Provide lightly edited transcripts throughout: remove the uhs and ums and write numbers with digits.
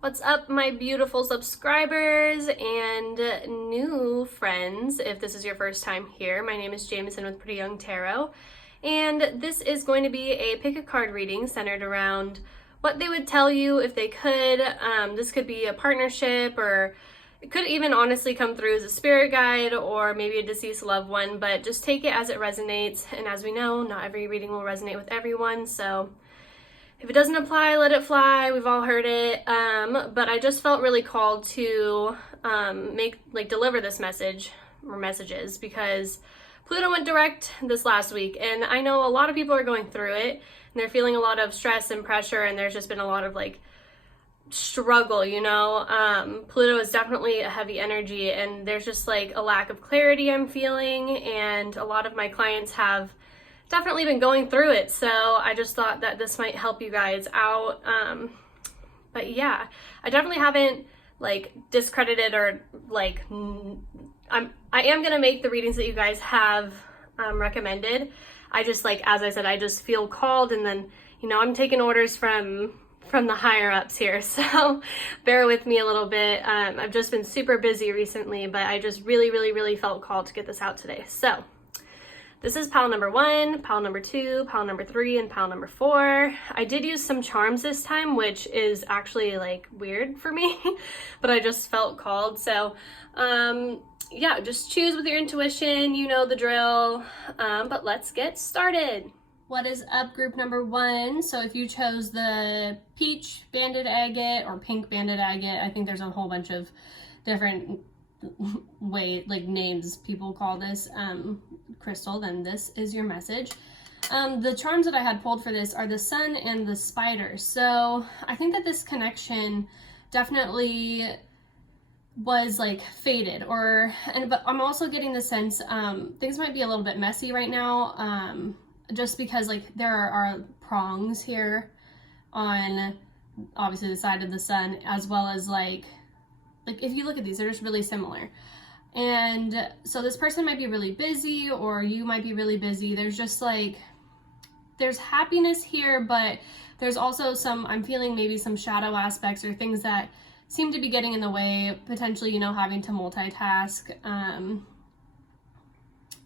What's up, my beautiful subscribers and new friends? If this is your first time here, my name is Jameson with PrettyYoungTarot, and this is going to be a pick a card reading centered around what they would tell you if they could. This could be a partnership, or it could even honestly come through as a spirit guide or maybe a deceased loved one, but just take it as it resonates. And as we know, not every reading will resonate with everyone, so if it doesn't apply, let it fly. We've all heard it. But I just felt really called to deliver this message or messages because Pluto went direct this last week, and I know a lot of people are going through it and they're feeling a lot of stress and pressure, and there's just been a lot of struggle, Pluto is definitely a heavy energy, and there's just a lack of clarity I'm feeling, and a lot of my clients have definitely been going through it, so I just thought that this might help you guys out. But yeah, I definitely haven't discredited or I am gonna make the readings that you guys have recommended. I just as I said, I just feel called, and then I'm taking orders from the higher ups here, so bear with me a little bit. I've just been super busy recently, but I just really felt called to get this out today. So this is pile number 1, pile number 2, pile number 3, and pile number 4. I did use some charms this time, which is actually weird for me, but I just felt called. So yeah, just choose with your intuition, you know the drill. But let's get started. What is up, group number 1? So if you chose the peach banded agate or pink banded agate, I think there's a whole bunch of different names people call this crystal, then this is your message. The charms that I had pulled for this are the sun and the spider. So I think that this connection definitely was faded, but I'm also getting the sense things might be a little bit messy right now, just because there are prongs here on obviously the side of the sun, as well as if you look at these, they're just really similar. And so this person might be really busy, or you might be really busy. There's just there's happiness here, but there's also I'm feeling maybe some shadow aspects or things that seem to be getting in the way, potentially, having to multitask.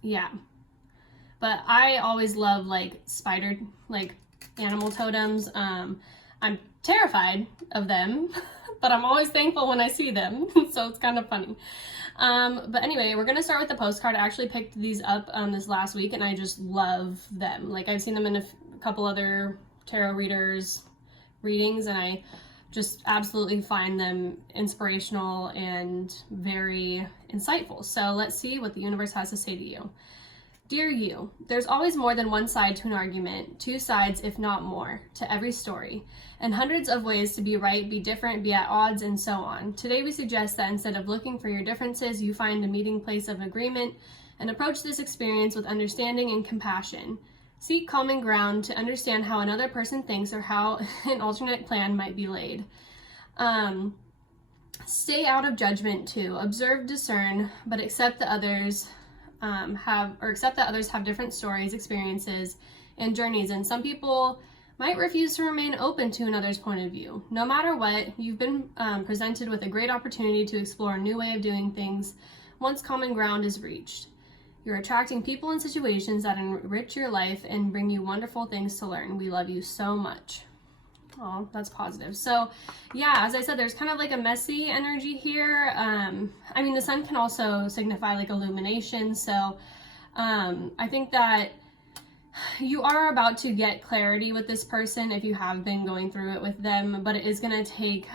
Yeah. But I always love spider, animal totems. I'm terrified of them, but I'm always thankful when I see them, so it's kind of funny. But anyway, we're gonna start with the postcard. I actually picked these up this last week, and I just love them. I've seen them in a couple other tarot readings, and I just absolutely find them inspirational and very insightful. So let's see what the universe has to say to you. Dear you, there's always more than one side to an argument, 2 sides if not more, to every story, and hundreds of ways to be right, be different, be at odds, and so on. Today we suggest that instead of looking for your differences, you find a meeting place of agreement and approach this experience with understanding and compassion. Seek common ground to understand how another person thinks or how an alternate plan might be laid. Stay out of judgment too. Observe, discern, but accept that others have different stories, experiences, and journeys, and some people might refuse to remain open to another's point of view. No matter what, you've been presented with a great opportunity to explore a new way of doing things once common ground is reached. You're attracting people and situations that enrich your life and bring you wonderful things to learn. We love you so much. Oh, that's positive. So yeah, as I said, there's kind of a messy energy here. I mean, the sun can also signify illumination. So I think that you are about to get clarity with this person if you have been going through it with them, but it is going to take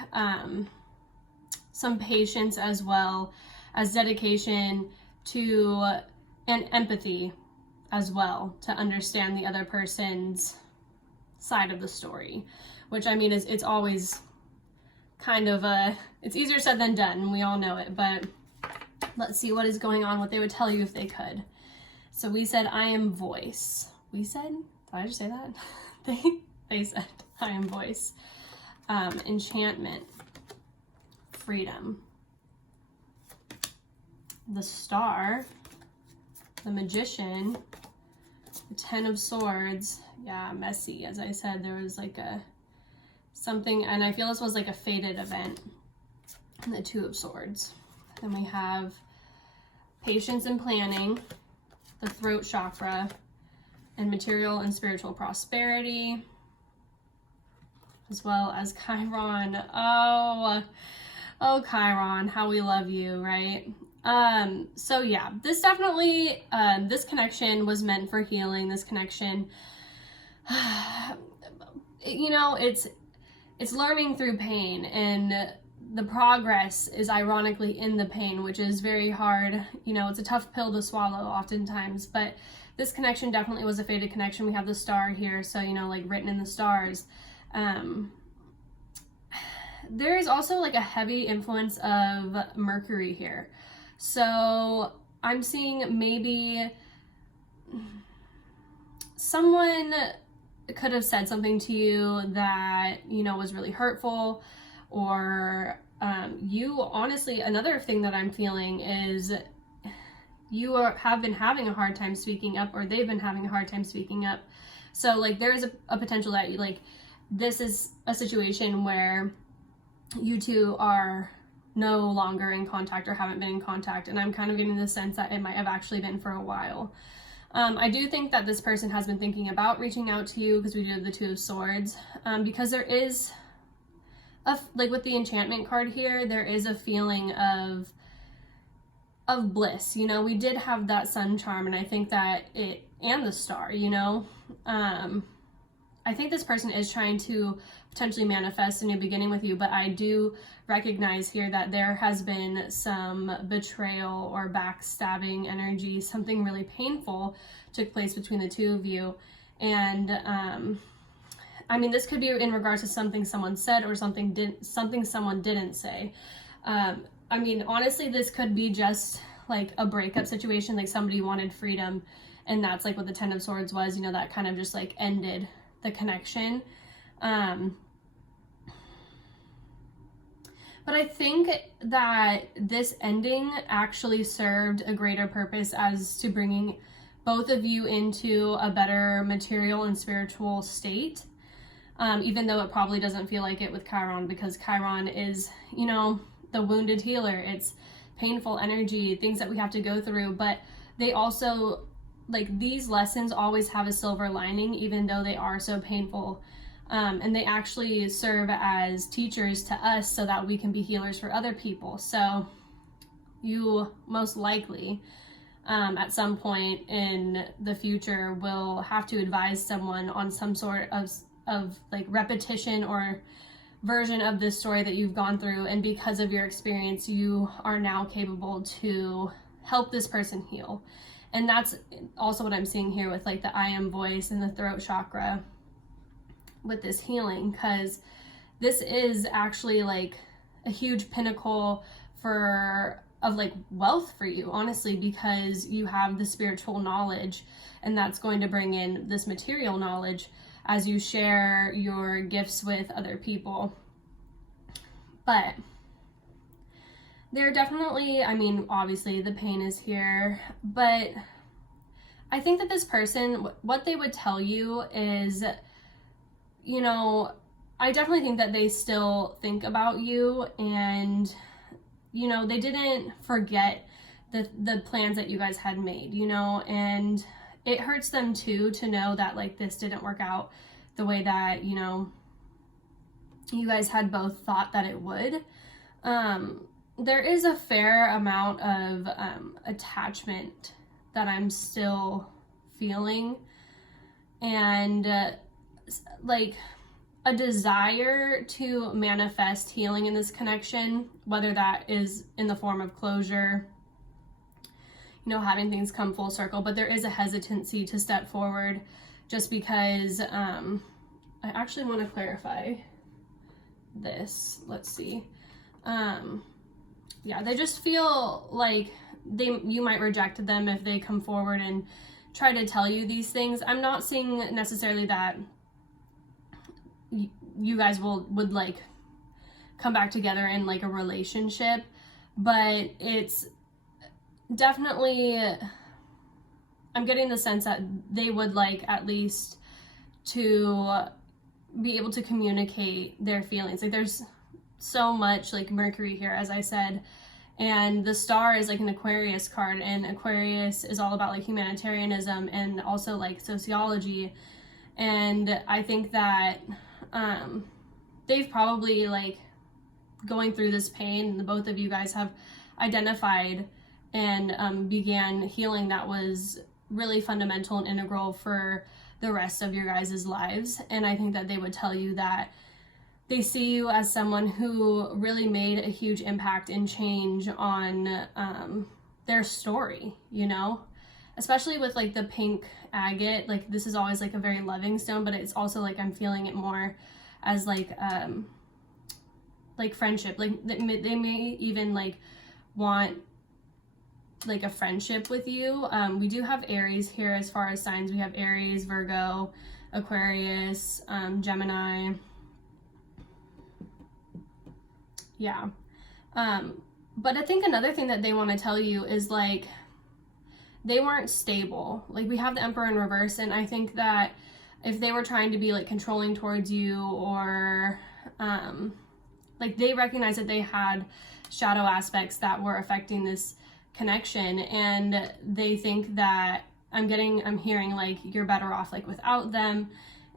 some patience as well as dedication to and empathy as well to understand the other person's side of the story, which I mean it's always kind of it's easier said than done, we all know it, but let's see what is going on, what they would tell you if they could. So we said I am voice. We said, did I just say that? they said I am voice. Enchantment, freedom, the star, the magician, the 10 of swords. Yeah, messy. As I said, there was a something, and I feel this was like a fated event, and the Two of Swords. Then we have patience and planning, the throat chakra, and material and spiritual prosperity, as well as Chiron. Oh, Chiron, how we love you, right? So yeah, this definitely, this connection was meant for healing. This connection, you know, it's learning through pain, and the progress is ironically in the pain, which is very hard. You know, it's a tough pill to swallow oftentimes, but this connection definitely was a fated connection. We have the star here, so, you know, like written in the stars. There is also like a heavy influence of Mercury here. So I'm seeing maybe someone could have said something to you that, you know, was really hurtful, or you honestly, another thing that I'm feeling is you have been having a hard time speaking up, or they've been having a hard time speaking up. So like there is a potential that you, like, this is a situation where you two are no longer in contact or haven't been in contact, and I'm kind of getting the sense that it might have actually been for a while. I do think that this person has been thinking about reaching out to you, because we do have the Two of Swords, because there is like with the enchantment card here, there is a feeling of bliss. You know, we did have that sun charm, and I think that and the star, you know, I think this person is trying to potentially manifest a new beginning with you, but I do recognize here that there has been some betrayal or backstabbing energy. Something really painful took place between the two of you. And I mean, this could be in regards to something someone said or something someone didn't say. I mean, honestly, this could be just like a breakup situation, like somebody wanted freedom, and that's like what the Ten of Swords was, you know, that kind of just like ended the connection. But I think that this ending actually served a greater purpose as to bringing both of you into a better material and spiritual state. Even though it probably doesn't feel like it with Chiron, because Chiron is, you know, the wounded healer. It's painful energy, things that we have to go through, but they also, like, these lessons always have a silver lining, even though they are so painful. And they actually serve as teachers to us so that we can be healers for other people. So you most likely, at some point in the future, will have to advise someone on some sort of like repetition or version of this story that you've gone through. And because of your experience, you are now capable to help this person heal. And that's also what I'm seeing here with like the I am voice and the throat chakra with this healing, because this is actually like a huge pinnacle of like wealth for you, honestly, because you have the spiritual knowledge, and that's going to bring in this material knowledge as you share your gifts with other people. But there definitely, I mean, obviously the pain is here, but I think that this person, what they would tell you is, you know, I definitely think that they still think about you, and, you know, they didn't forget the plans that you guys had made, you know, and it hurts them too to know that like this didn't work out the way that, you know, you guys had both thought that it would. There is a fair amount of attachment that I'm still feeling, and like a desire to manifest healing in this connection, whether that is in the form of closure, you know, having things come full circle, but there is a hesitancy to step forward just because I actually want to clarify this. Let's see. Yeah, they just feel like you might reject them if they come forward and try to tell you these things. I'm not seeing necessarily that you guys would like come back together in like a relationship, but it's definitely, I'm getting the sense that they would like at least to be able to communicate their feelings. Like there's so much like Mercury here, as I said, and the star is like an Aquarius card, and Aquarius is all about like humanitarianism and also like sociology. And I think that they've probably like going through this pain, and the both of you guys have identified and began healing that was really fundamental and integral for the rest of your guys' lives. And I think that they would tell you that they see you as someone who really made a huge impact and change on their story, you know? Especially with like the pink agate, like this is always like a very loving stone, but it's also like I'm feeling it more as like friendship. Like they may even like want like a friendship with you. We do have Aries here as far as signs. We have Aries, Virgo, Aquarius, Gemini. Yeah. But I think another thing that they want to tell you is like they weren't stable. Like we have the Emperor in reverse, and I think that if they were trying to be like controlling towards you, or like they recognize that they had shadow aspects that were affecting this connection, and they think that I'm hearing like you're better off like without them.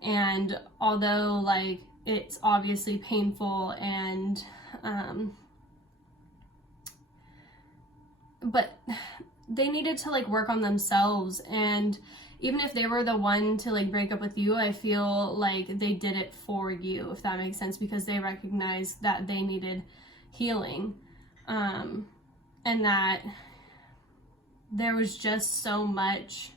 And although like it's obviously painful and but they needed to like work on themselves, and even if they were the one to like break up with you, I feel like they did it for you, if that makes sense, because they recognized that they needed healing, and that there was just so much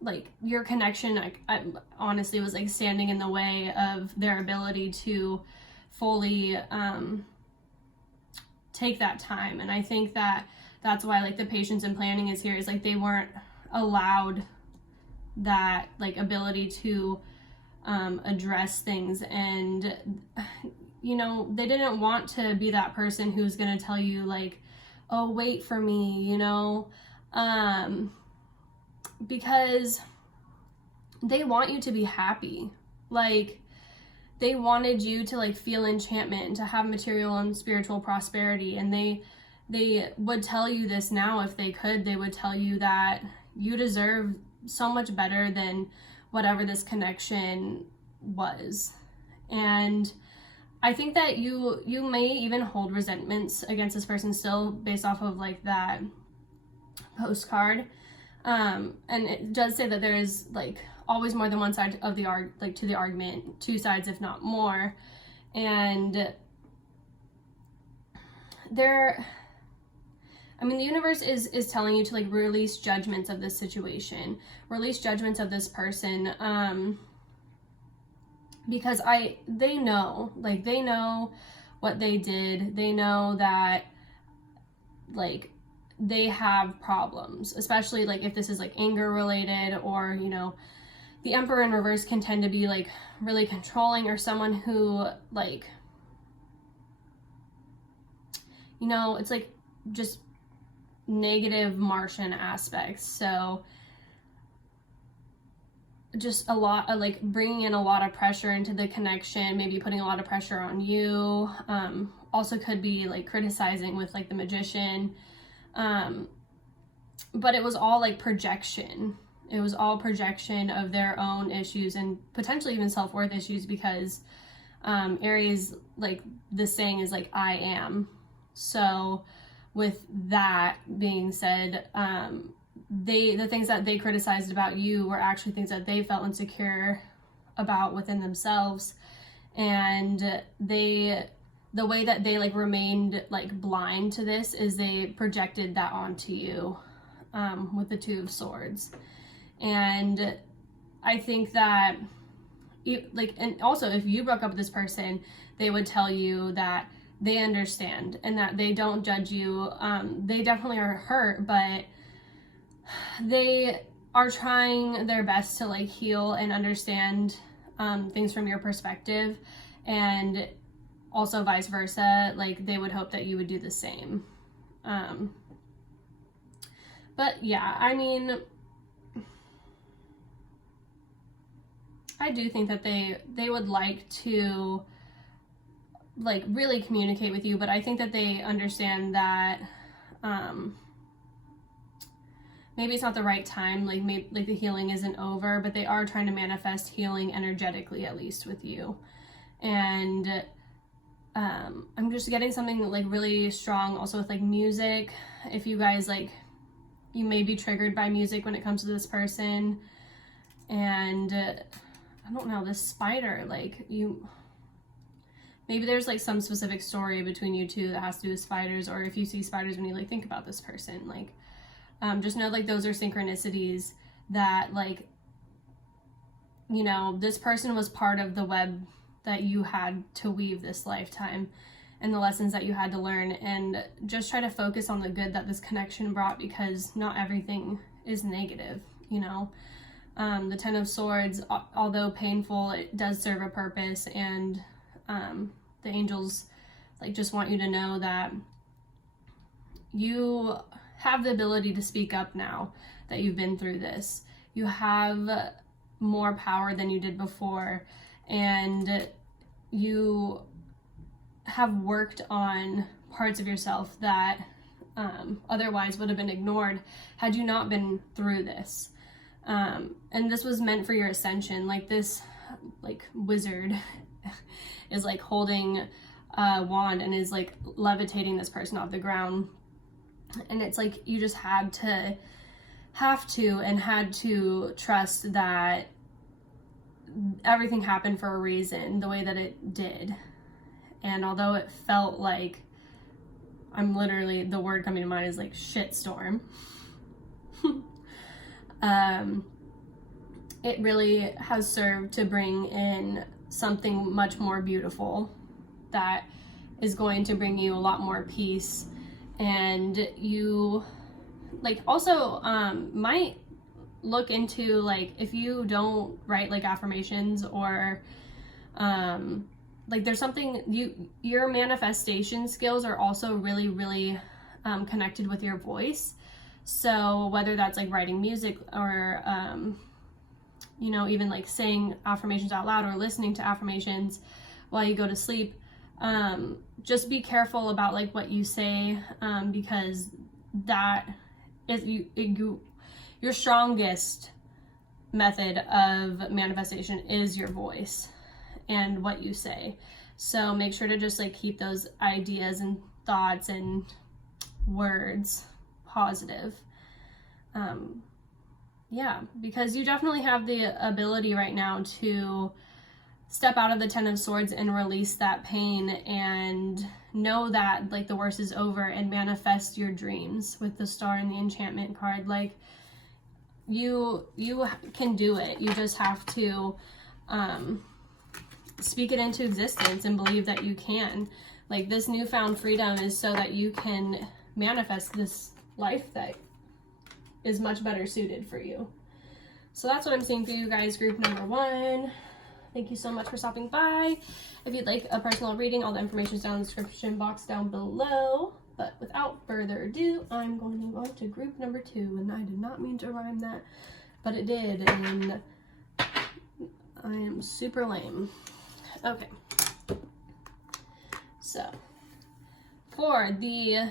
like your connection I honestly was like standing in the way of their ability to fully take that time. And I think that that's why like the patience and planning is here, is like they weren't allowed that like ability to address things. And you know, they didn't want to be that person who's gonna tell you like, oh, wait for me, you know, because they want you to be happy. Like they wanted you to like feel enchantment and to have material and spiritual prosperity. And they would tell you this now if they could. They would tell you that you deserve so much better than whatever this connection was. And I think that you may even hold resentments against this person still, based off of like that postcard. And it does say that there is like always more than one side of the to the argument, two sides if not more. And the universe is telling you to like release judgments of this situation, release judgments of this person, because they know what they did. They know that like they have problems, especially like if this is like anger related, or you know, the Emperor in reverse can tend to be like really controlling, or someone who like, you know, it's like just negative Martian aspects. So just a lot of like bringing in a lot of pressure into the connection, maybe putting a lot of pressure on you. Also could be like criticizing with like the Magician. But it was all like projection. It was all projection of their own issues and potentially even self-worth issues, because Aries, like the saying is like, I am. So with that being said, the things that they criticized about you were actually things that they felt insecure about within themselves. And the way that they like remained like blind to this is they projected that onto you, with the Two of Swords. And I think that and also if you broke up with this person, they would tell you that they understand and that they don't judge you. They definitely are hurt, but they are trying their best to like heal and understand things from your perspective, and also vice versa. Like they would hope that you would do the same. But yeah, I mean, I do think that they would like to like really communicate with you, but I think that they understand that maybe it's not the right time, like maybe like the healing isn't over, but they are trying to manifest healing energetically, at least with you. And I'm just getting something like really strong also with like music. If you guys like, you may be triggered by music when it comes to this person. And I don't know, this spider, like maybe there's like some specific story between you two that has to do with spiders, or if you see spiders when you like think about this person, like just know like those are synchronicities that like, you know, this person was part of the web that you had to weave this lifetime and the lessons that you had to learn, and just try to focus on the good that this connection brought, because not everything is negative, you know. The Ten of Swords, although painful, it does serve a purpose, and the angels like just want you to know that you have the ability to speak up now that you've been through this. You have more power than you did before, and you have worked on parts of yourself that otherwise would have been ignored had you not been through this. And this was meant for your ascension. Like this like wizard is like holding a wand and is like levitating this person off the ground, and it's like you just had to trust that everything happened for a reason, the way that it did. And although it felt like, I'm literally, the word coming to mind is like shitstorm, it really has served to bring in something much more beautiful that is going to bring you a lot more peace. And you like also might look into, like, if you don't write like affirmations or like there's something, your manifestation skills are also really connected with your voice. So whether that's like writing music or you know, even like saying affirmations out loud or listening to affirmations while you go to sleep, just be careful about like what you say, because that is your strongest method of manifestation is your voice and what you say. So make sure to just like keep those ideas and thoughts and words positive. Yeah, because you definitely have the ability right now to step out of the Ten of Swords and release that pain and know that like the worst is over, and manifest your dreams with the Star and the Enchantment card. Like you can do it. You just have to speak it into existence and believe that you can. Like this newfound freedom is so that you can manifest this life that is much better suited for you. So that's what I'm seeing for you guys, group number 1. Thank you so much for stopping by. If you'd like a personal reading, all the information is down in the description box down below. But without further ado, I'm going to go on to group number 2. And I did not mean to rhyme that, but it did. And I am super lame. Okay. So, for the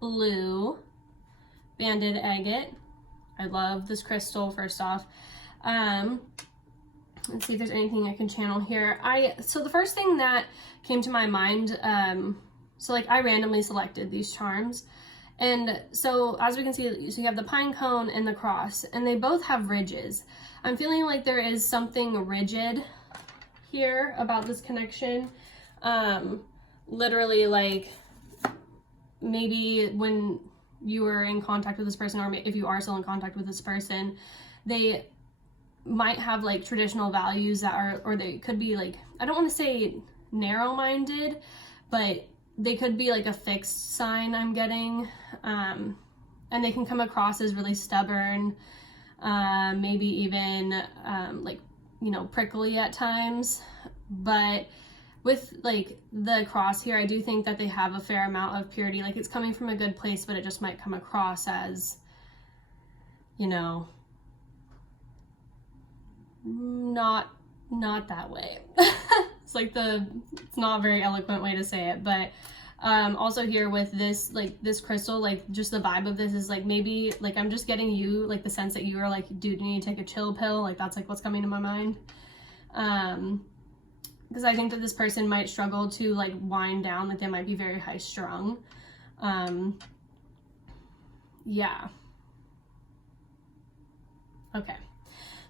blue banded agate, I love this crystal, first off. Let's see if there's anything I can channel here. So the first thing that came to my mind, so like I randomly selected these charms. And so as we can see, so you have the pine cone and the cross, and they both have ridges. I'm feeling like there is something rigid here about this connection. Literally, like maybe when you were in contact with this person, or if you are still in contact with this person, they might have like traditional values that are, or they could be like, I don't want to say narrow-minded, but they could be like a fixed sign I'm getting, and they can come across as really stubborn, maybe even like, you know, prickly at times. But with like the cross here, I do think that they have a fair amount of purity. Like it's coming from a good place, but it just might come across as, you know, not that way. It's like it's not a very eloquent way to say it, but also here with this, like this crystal, like just the vibe of this is like, maybe like I'm just getting you like the sense that you are like, dude, you need to take a chill pill. Like that's like what's coming to my mind. Because I think that this person might struggle to like wind down, like they might be very high strung. Yeah. Okay.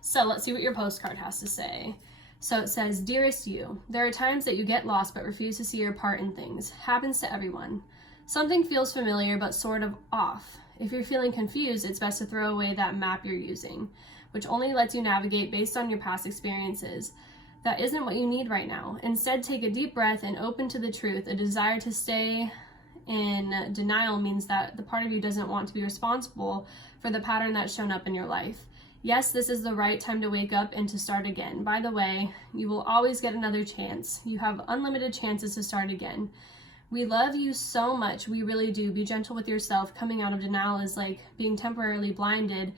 So let's see what your postcard has to say. So it says, dearest you, there are times that you get lost but refuse to see your part in things. Happens to everyone. Something feels familiar but sort of off. If you're feeling confused, it's best to throw away that map you're using, which only lets you navigate based on your past experiences. That isn't what you need right now. Instead, take a deep breath and open to the truth. A desire to stay in denial means that the part of you doesn't want to be responsible for the pattern that's shown up in your life. Yes, this is the right time to wake up and to start again. By the way, you will always get another chance. You have unlimited chances to start again. We love you so much. We really do. Be gentle with yourself. Coming out of denial is like being temporarily blinded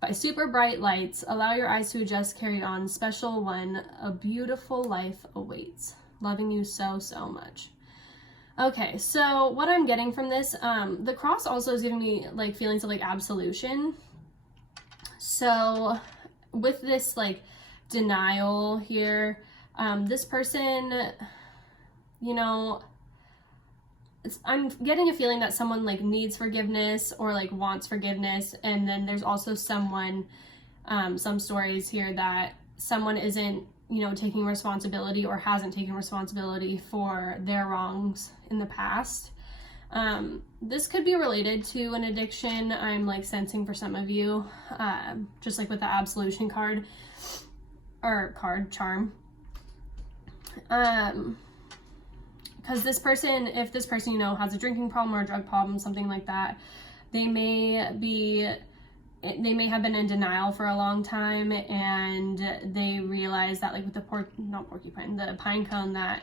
by super bright lights. Allow your eyes to adjust. Carry on. Special one. A beautiful life awaits. Loving you so, so much. Okay, so what I'm getting from this, the cross also is giving me like feelings of like absolution. So with this like denial here, this person, you know, I'm getting a feeling that someone like needs forgiveness or like wants forgiveness. And then there's also someone, some stories here that someone isn't, you know, taking responsibility or hasn't taken responsibility for their wrongs in the past. This could be related to an addiction, I'm like sensing for some of you, just like with the absolution card or charm. Because this person, if this person, you know, has a drinking problem or a drug problem, something like that, they may have been in denial for a long time, and they realize that like with the the pine cone, that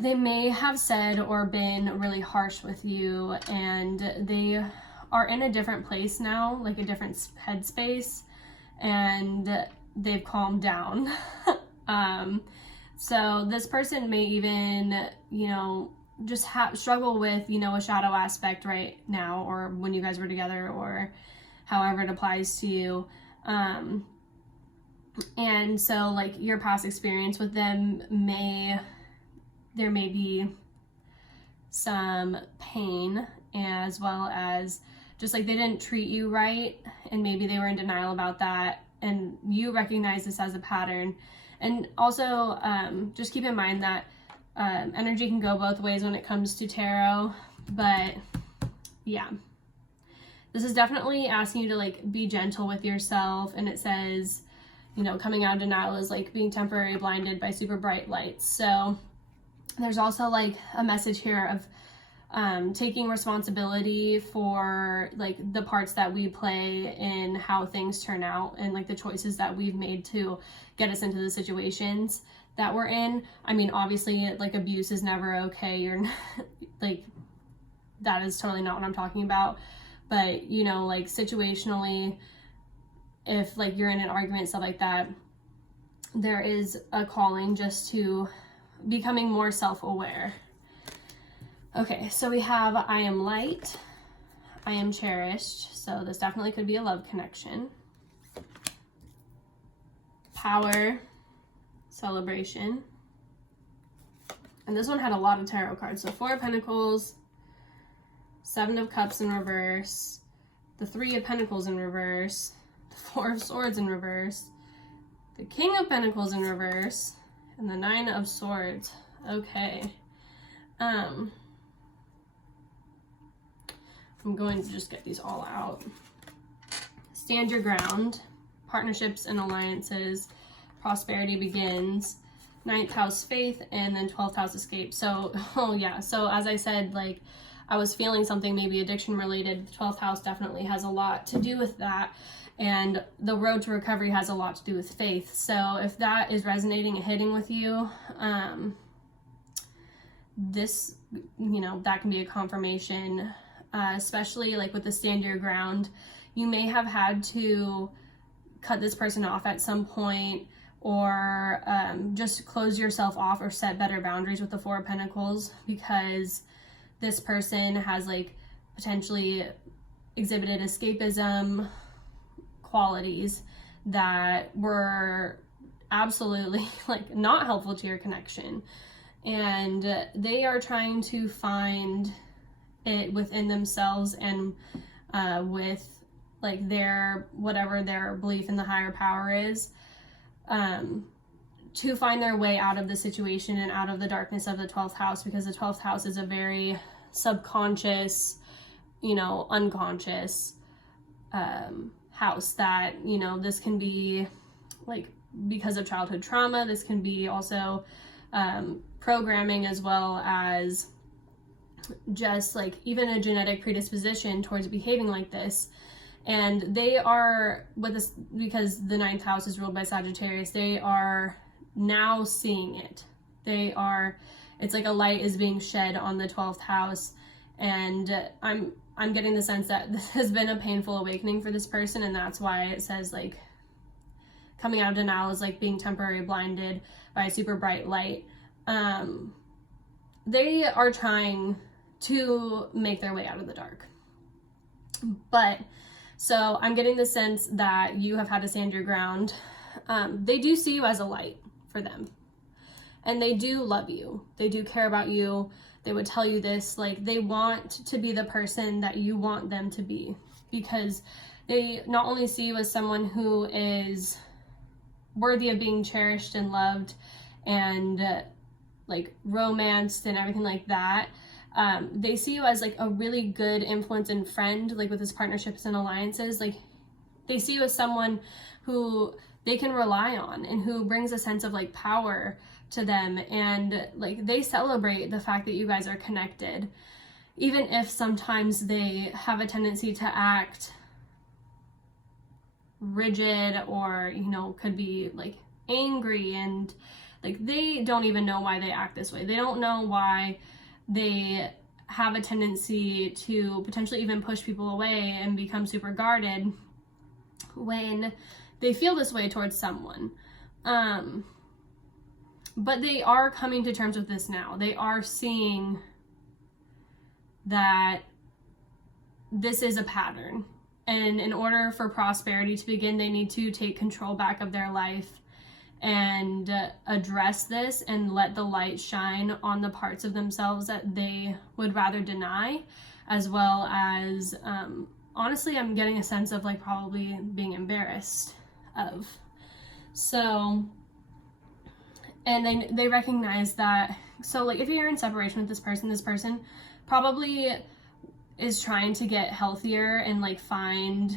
they may have said or been really harsh with you, and they are in a different place now, like a different headspace, and they've calmed down. So this person may even, you know, just struggle with, you know, a shadow aspect right now, or when you guys were together, or however it applies to you. And so like your past experience with them there may be some pain, as well as just like they didn't treat you right, and maybe they were in denial about that, and you recognize this as a pattern. And also just keep in mind that energy can go both ways when it comes to tarot, but yeah, this is definitely asking you to like be gentle with yourself. And it says, you know, coming out of denial is like being temporarily blinded by super bright lights. So there's also like a message here of taking responsibility for like the parts that we play in how things turn out, and like the choices that we've made to get us into the situations that we're in. I mean, obviously like abuse is never okay. You're like, that is totally not what I'm talking about. But, you know, like situationally, if like you're in an argument, stuff like that, there is a calling just to becoming more self-aware. Okay, so we have I am light, I am cherished. So this definitely could be a love connection. Power, celebration. And this one had a lot of tarot cards. So 4 of Pentacles, 7 of Cups in reverse, the 3 of Pentacles in reverse, the 4 of Swords in reverse, the King of Pentacles in reverse, and the 9 of Swords. Okay. I'm going to just get these all out. Stand your ground, partnerships and alliances, prosperity begins, 9th house faith, and then 12th house escape. So, oh yeah, so as I said, like I was feeling something maybe addiction related. The 12th house definitely has a lot to do with that. And the road to recovery has a lot to do with faith. So if that is resonating and hitting with you, this, you know, that can be a confirmation, especially like with the stand your ground. You may have had to cut this person off at some point, or just close yourself off or set better boundaries with the Four of Pentacles, because this person has like potentially exhibited escapism qualities that were absolutely like not helpful to your connection, and they are trying to find it within themselves and with like their whatever their belief in the higher power is, to find their way out of the situation and out of the darkness of the 12th house, because the 12th house is a very subconscious, you know, unconscious house that, you know, this can be like because of childhood trauma. This can be also programming, as well as just like even a genetic predisposition towards behaving like this. And they are, with this, because the 9th house is ruled by Sagittarius, they are now seeing it. They are, it's like a light is being shed on the 12th house, and I'm getting the sense that this has been a painful awakening for this person, and that's why it says like coming out of denial is like being temporarily blinded by a super bright light. They are trying to make their way out of the dark, but so I'm getting the sense that you have had to stand your ground. They do see you as a light for them, and they do love you. They do care about you. They would tell you this, like they want to be the person that you want them to be, because they not only see you as someone who is worthy of being cherished and loved and like romanced and everything like that. They see you as like a really good influence and friend, like with his partnerships and alliances. Like they see you as someone who they can rely on and who brings a sense of like power to them, and like they celebrate the fact that you guys are connected, even if sometimes they have a tendency to act rigid, or you know, could be like angry, and like they don't even know why they act this way. They don't know why they have a tendency to potentially even push people away and become super guarded when they feel this way towards someone. But they are coming to terms with this now. They are seeing that this is a pattern, and in order for prosperity to begin, they need to take control back of their life and address this and let the light shine on the parts of themselves that they would rather deny, as well as honestly, I'm getting a sense of like probably being embarrassed of. So, and they recognize that, so like if you're in separation with this person probably is trying to get healthier and like find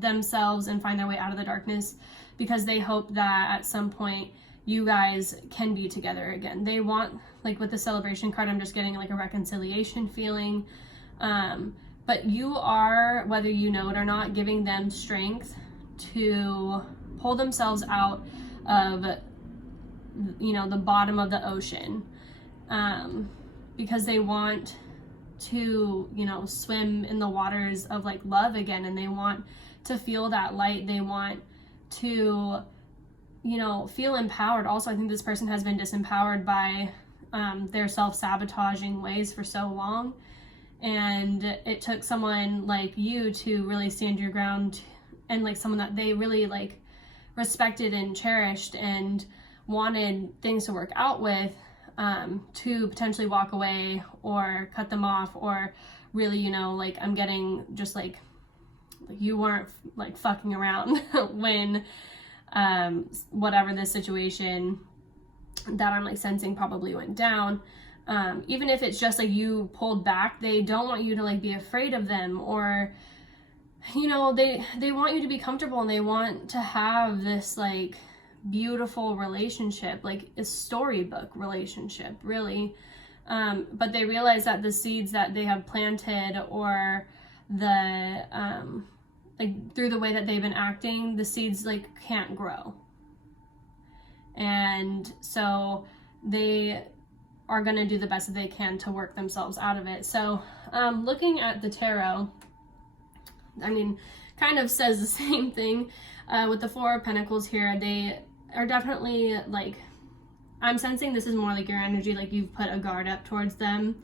themselves and find their way out of the darkness, because they hope that at some point you guys can be together again. They want, like with the celebration card, I'm just getting like a reconciliation feeling. But you are, whether you know it or not, giving them strength to pull themselves out of, you know, the bottom of the ocean, because they want to, you know, swim in the waters of like love again, and they want to feel that light. They want to, you know, feel empowered. Also, I think this person has been disempowered by their self-sabotaging ways for so long, and it took someone like you to really stand your ground, and like someone that they really like respected and cherished and wanted things to work out with, to potentially walk away or cut them off, or really, you know, like I'm getting just like you weren't like fucking around when whatever this situation that I'm like sensing probably went down. Even if it's just like you pulled back, they don't want you to like be afraid of them, or you know, they want you to be comfortable, and they want to have this like beautiful relationship, like a storybook relationship, really. But they realize that the seeds that they have planted, or the like through the way that they've been acting, the seeds like can't grow, and so they are going to do the best that they can to work themselves out of it. So looking at the tarot, I mean, kind of says the same thing. With the Four of Pentacles here, they are definitely like, I'm sensing this is more like your energy, like you've put a guard up towards them,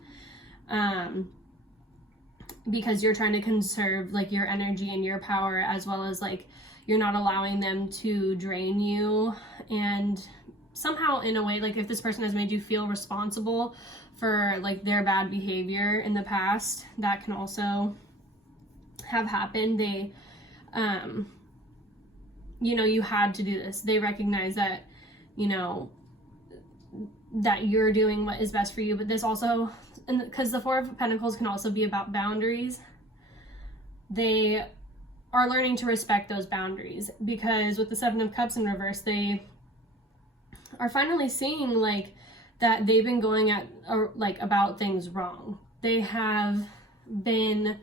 because you're trying to conserve like your energy and your power, as well as like you're not allowing them to drain you. And somehow in a way, like if this person has made you feel responsible for like their bad behavior in the past, that can also have happened. They you know, you had to do this. They recognize that, you know, that you're doing what is best for you. But this also, because the Four of Pentacles can also be about boundaries, they are learning to respect those boundaries, because with the Seven of Cups in reverse, they are finally seeing like that they've been going at like about things wrong. They have been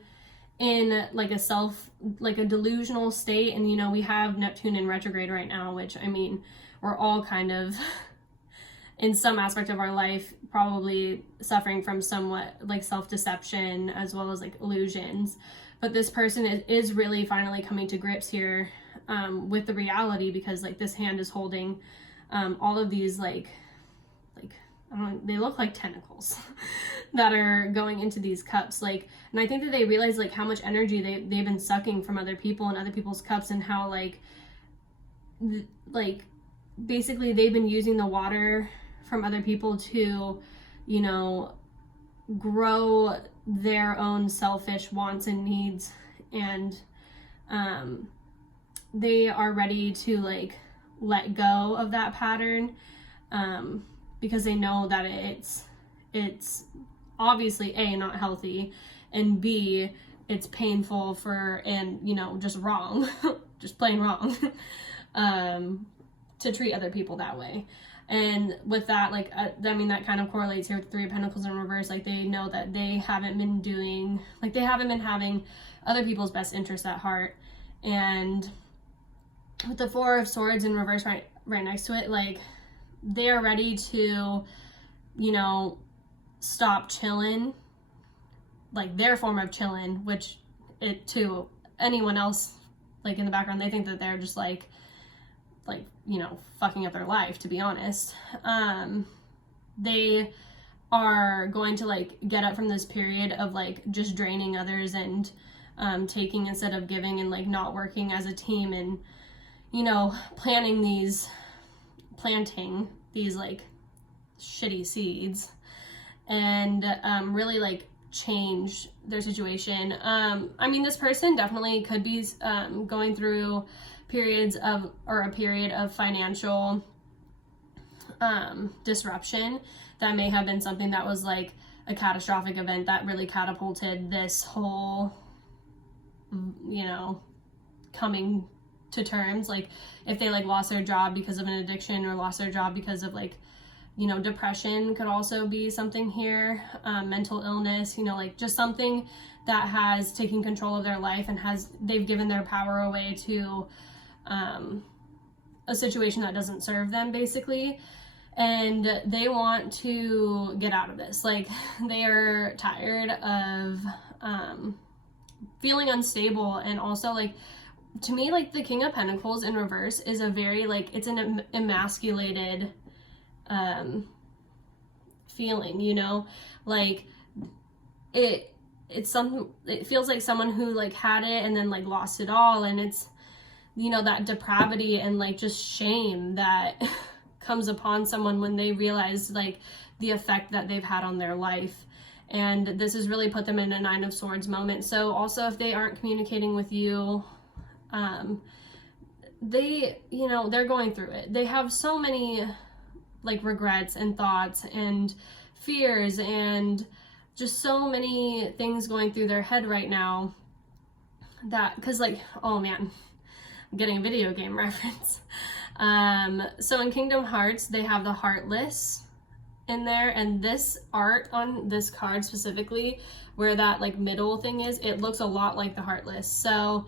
in like a delusional state, and you know, we have Neptune in retrograde right now, which, I mean, we're all kind of in some aspect of our life probably suffering from somewhat like self-deception as well as like illusions. But this person is really finally coming to grips here with the reality, because like this hand is holding all of these like I don't know, they look like tentacles that are going into these cups. Like, and I think that they realize like how much energy they've been sucking from other people and other people's cups, and how like basically they've been using the water from other people to, you know, grow their own selfish wants and needs. And they are ready to like let go of that pattern, because they know that it's obviously A, not healthy, and B, it's painful and you know, just wrong, just plain wrong, to treat other people that way. And with that, like, I mean, that kind of correlates here with Three of Pentacles in reverse. Like, they know that they haven't been having other people's best interests at heart. And with the Four of Swords in reverse right next to it, like, they are ready to, you know, stop chilling, like their form of chilling, which it to anyone else, like in the background, they think that they're just like, you know, fucking up their life, to be honest. They are going to like get up from this period of like just draining others and taking instead of giving, and like not working as a team, and, you know, planting these like shitty seeds, and really like change their situation. I mean, this person definitely could be going through a period of financial disruption. That may have been something that was like a catastrophic event that really catapulted this whole, you know, coming to terms. Like if they like lost their job because of an addiction, or lost their job because of like, you know, depression could also be something here, mental illness, you know, like just something that has taken control of their life, and they've given their power away to a situation that doesn't serve them, basically. And they want to get out of this. Like, they are tired of feeling unstable. And also, like, to me, like, the King of Pentacles in reverse is a very, like, it's an emasculated feeling, you know? Like, it feels like someone who, like, had it and then, like, lost it all. And it's, you know, that depravity and, like, just shame that comes upon someone when they realize, like, the effect that they've had on their life. And this has really put them in a Nine of Swords moment. So also, if they aren't communicating with you, they, you know, they're going through it. They have so many, like, regrets and thoughts and fears and just so many things going through their head right now, that, because, like, oh man, I'm getting a video game reference. So in Kingdom Hearts, they have the Heartless in there, and this art on this card specifically, where that like middle thing is, it looks a lot like the Heartless. So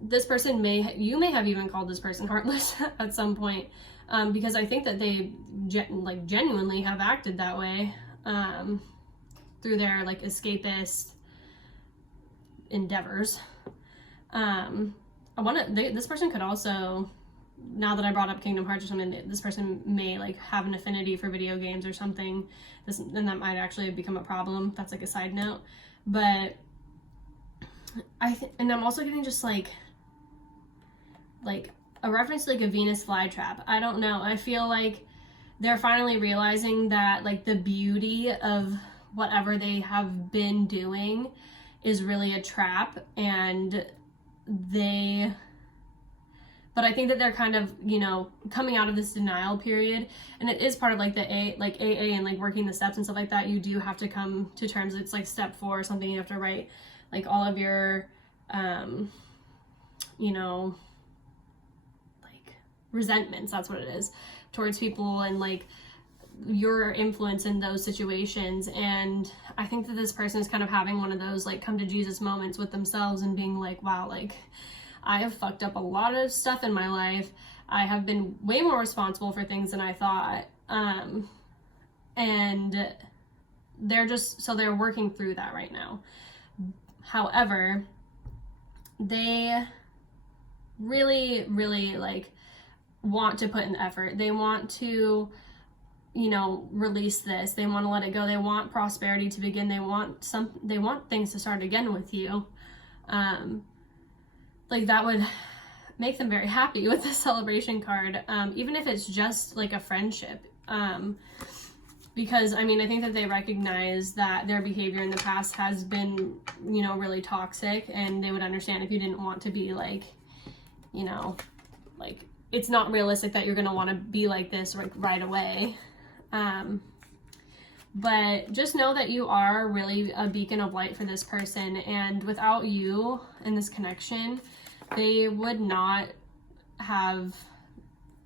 this person you may have even called this person Heartless at some point, because I think that they genuinely have acted that way through their like escapist endeavors. This person could also, now that I brought up Kingdom Hearts or something, this person may like have an affinity for video games or something. And that might actually become a problem. That's like a side note. But and I'm also getting just like a reference to like a Venus flytrap. I don't know. I feel like they're finally realizing that like the beauty of whatever they have been doing is really a trap, and but I think that they're kind of, you know, coming out of this denial period, and it is part of like the AA and like working the steps and stuff like that. You do have to come to terms. It's like step 4 or something. You have to write like all of your, you know, like resentments, that's what it is, towards people, and like your influence in those situations. And I think that this person is kind of having one of those like come to Jesus moments with themselves and being like, wow, like I have fucked up a lot of stuff in my life. I have been way more responsible for things than I thought. And they're working through that right now. However, they really, really like want to put in effort. They want to, you know, release this. They want to let it go. They want prosperity to begin. They want things to start again with you. Like that would make them very happy with the celebration card, even if it's just like a friendship. Because I mean, I think that they recognize that their behavior in the past has been, you know, really toxic, and they would understand if you didn't want to be like, you know, like it's not realistic that you're going to want to be like this right away. But just know that you are really a beacon of light for this person, and without you in this connection, they would not have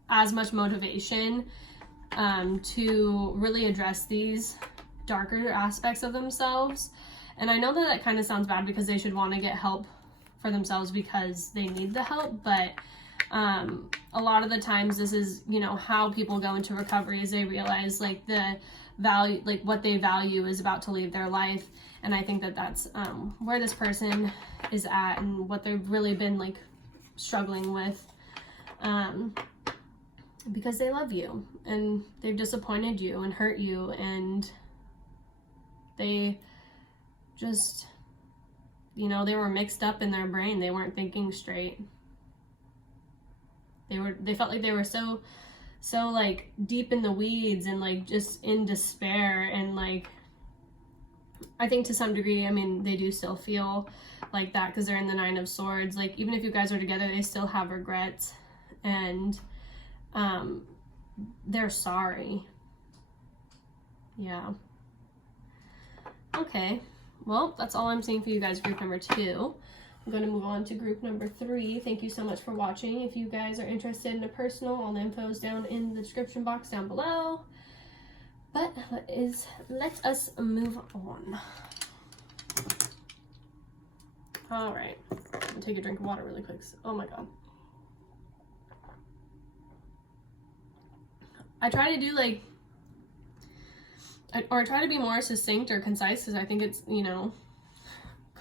as much motivation to really address these darker aspects of themselves. And I know that that kind of sounds bad, because they should want to get help for themselves because they need the help, but a lot of the times this is, you know, how people go into recovery, is they realize like the value, like what they value is about to leave their life. And I think that that's where this person is at, and what they've really been like struggling with, because they love you and they've disappointed you and hurt you, and they just, you know, they were mixed up in their brain. They weren't thinking straight. They felt like they were so like deep in the weeds and like just in despair. And like, I think to some degree, I mean, they do still feel like that because they're in the 9 of Swords. Like, even if you guys are together, they still have regrets, and they're sorry. Yeah. Okay. Well, that's all I'm seeing for you guys, group number 2. I'm going to move on to group number 3. Thank you so much for watching. If you guys are interested in a personal, all the info is down in the description box down below. But let us move on. All right. I'm going to take a drink of water really quick. Oh my God. I try to do like, or try to be more succinct or concise, because I think it's, you know,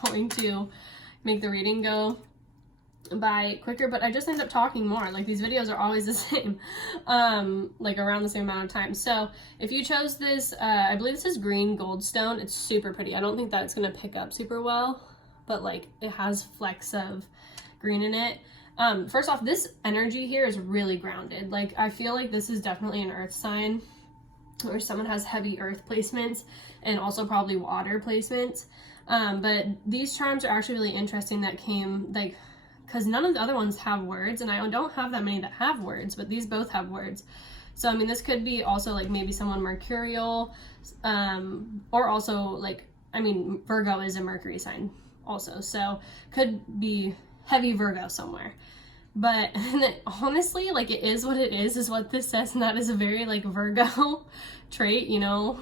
going to make the reading go by quicker, but I just end up talking more. Like, these videos are always the same, like around the same amount of time. So if you chose this, I believe this is green goldstone. It's super pretty. I don't think that it's going to pick up super well, but like it has flecks of green in it. First off, this energy here is really grounded. Like, I feel like this is definitely an earth sign, or someone has heavy earth placements and also probably water placements. But these charms are actually really interesting that came, like, because none of the other ones have words, and I don't have that many that have words, but these both have words. So, I mean, this could be also, like, maybe someone mercurial, or also, like, I mean, Virgo is a Mercury sign also, so could be heavy Virgo somewhere. But honestly, like, it is what it is what this says, and that is a very, like, Virgo trait, you know,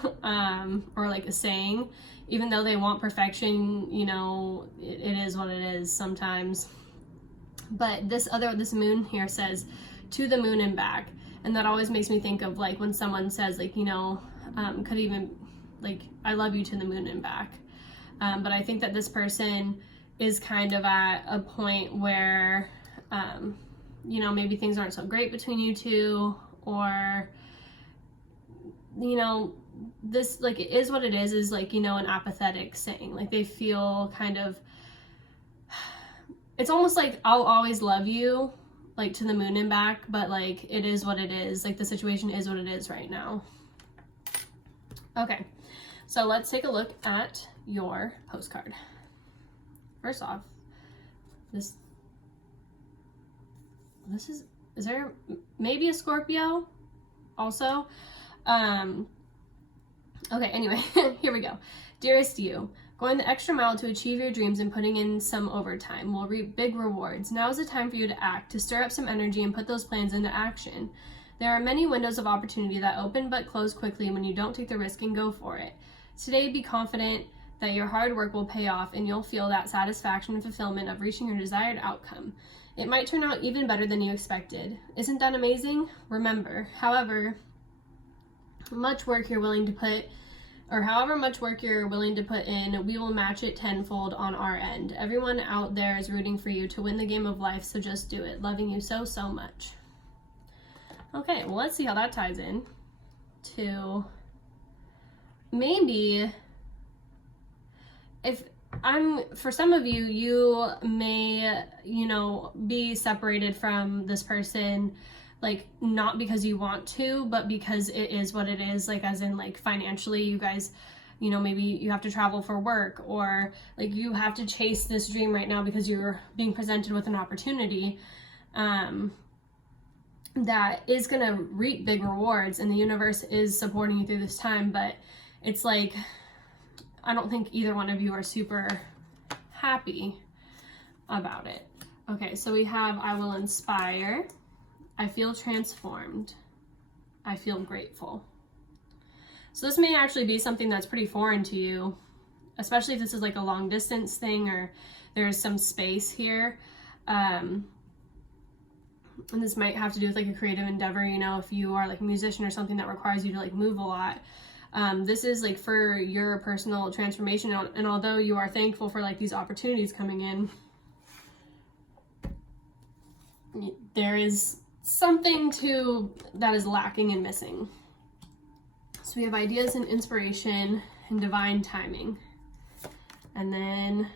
or like a saying. Even though they want perfection, you know, it is what it is sometimes. But this moon here says, to the moon and back. And that always makes me think of, like, when someone says, like, you know, could even, like, I love you to the moon and back. But I think that this person is kind of at a point where, you know, maybe things aren't so great between you two, or, you know, this, like, it is what it is like, you know, an apathetic saying. Like, they feel kind of, it's almost like, I'll always love you, like, to the moon and back, but, like, it is what it is. Like, the situation is what it is right now. Okay, so let's take a look at your postcard. First off, this is there maybe a Scorpio also? Okay, anyway, here we go. Dearest you, going the extra mile to achieve your dreams and putting in some overtime will reap big rewards. Now is the time for you to act, to stir up some energy and put those plans into action. There are many windows of opportunity that open but close quickly when you don't take the risk and go for it. Today, be confident that your hard work will pay off and you'll feel that satisfaction and fulfillment of reaching your desired outcome. It might turn out even better than you expected. Isn't that amazing? Remember, however much work you're willing to put in, we will match it tenfold on our end. Everyone out there is rooting for you to win the game of life, so just do it. Loving you so, so much. Okay, well, let's see how that ties in to maybe for some of you, you may, you know, be separated from this person, like, not because you want to, but because it is what it is, like, as in, like, financially, you guys, you know, maybe you have to travel for work, or, like, you have to chase this dream right now because you're being presented with an opportunity that is going to reap big rewards, and the universe is supporting you through this time, but it's like, I don't think either one of you are super happy about it. Okay, so we have, I will inspire, I feel transformed, I feel grateful. So this may actually be something that's pretty foreign to you, especially if this is like a long distance thing or there's some space here. And this might have to do with like a creative endeavor, you know, if you are like a musician or something that requires you to like move a lot. This is like for your personal transformation, and although you are thankful for like these opportunities coming in, there is something that is lacking and missing. So we have ideas and inspiration and divine timing, and then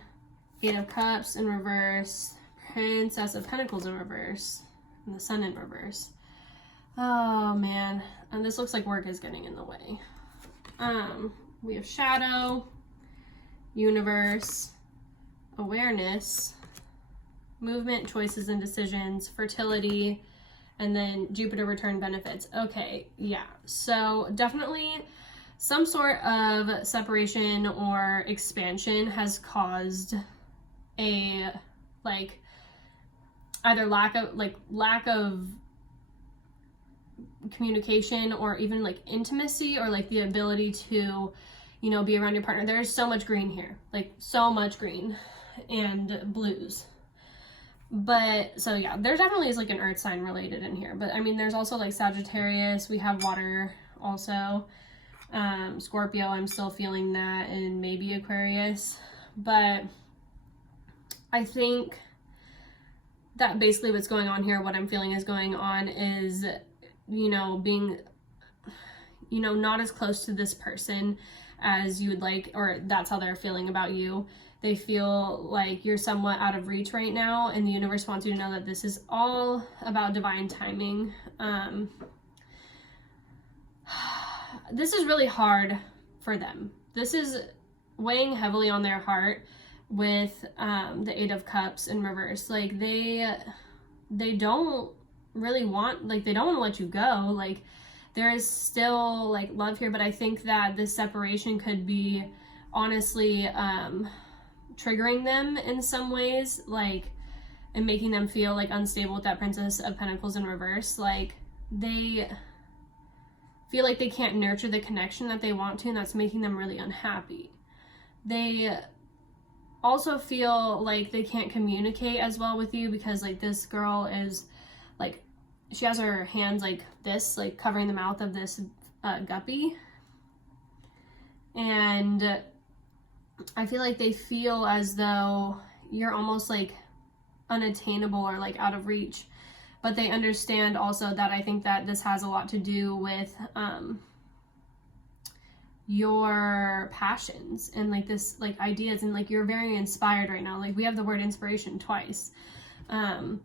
8 of Cups in reverse, Princess of Pentacles in reverse, and the Sun in reverse. Oh man, and this looks like work is getting in the way. We have Shadow, Universe, Awareness, Movement, Choices and Decisions, Fertility, and then Jupiter return benefits. Okay, yeah, so definitely some sort of separation or expansion has caused a like either lack of communication, or even like intimacy, or like the ability to, you know, be around your partner. There's so much green here, like so much green and blues. But so yeah, there definitely is like an earth sign related in here, but I mean there's also like Sagittarius, we have water also, Scorpio, I'm still feeling that, and maybe Aquarius. But I think that basically what's going on here, what I'm feeling is going on is, you know, being, you know, not as close to this person as you would like, or that's how they're feeling about you. They feel like you're somewhat out of reach right now, and the universe wants you to know that this is all about divine timing. This is really hard for them. This is weighing heavily on their heart with the 8 of Cups in reverse. Like they don't really want, like they don't want to let you go. Like there is still like love here, but I think that this separation could be honestly triggering them in some ways, like, and making them feel like unstable with that Princess of Pentacles in reverse. Like they feel like they can't nurture the connection that they want to, and that's making them really unhappy. They also feel like they can't communicate as well with you, because like this girl is like, she has her hands like this, like covering the mouth of this guppy, and I feel like they feel as though you're almost like unattainable or like out of reach. But they understand also that I think that this has a lot to do with your passions and like this like ideas, and like you're very inspired right now. Like we have the word inspiration twice. And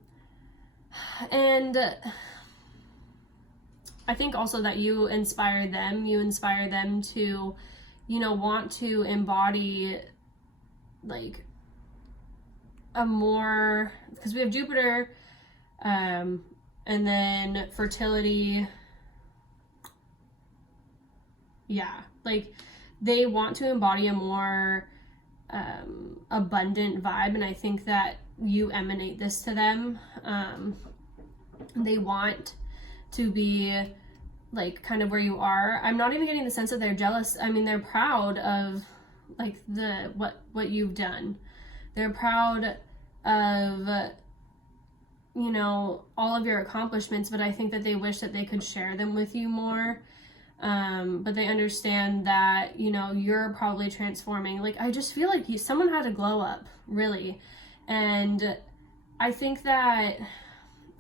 I think also that you inspire them to, you know, want to embody like a more, because we have Jupiter, and then fertility. Yeah, like they want to embody a more abundant vibe, and I think that you emanate this to them. They want to be like kind of where you are. I'm not even getting the sense that they're jealous. I mean, they're proud of like what you've done. They're proud of, you know, all of your accomplishments, but I think that they wish that they could share them with you more. But they understand that, you know, you're probably transforming. Like, I just feel like someone had to glow up, really. And I think that,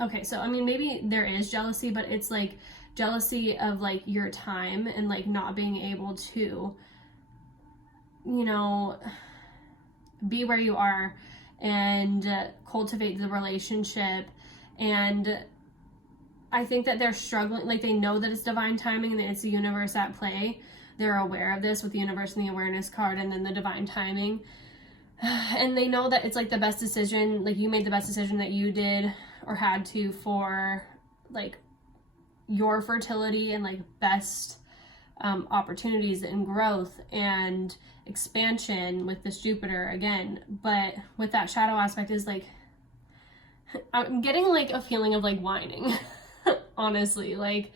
okay, so, I mean, maybe there is jealousy, but it's like jealousy of like your time and like not being able to, you know, be where you are and cultivate the relationship. And I think that they're struggling, like they know that it's divine timing and that it's the universe at play. They're aware of this with the universe and the awareness card and then the divine timing. And they know that it's like the best decision, like you made the best decision that you did or had to for like your fertility and like best opportunities and growth and expansion with this Jupiter again. But with that shadow aspect is like, I'm getting like a feeling of like whining. Honestly, like,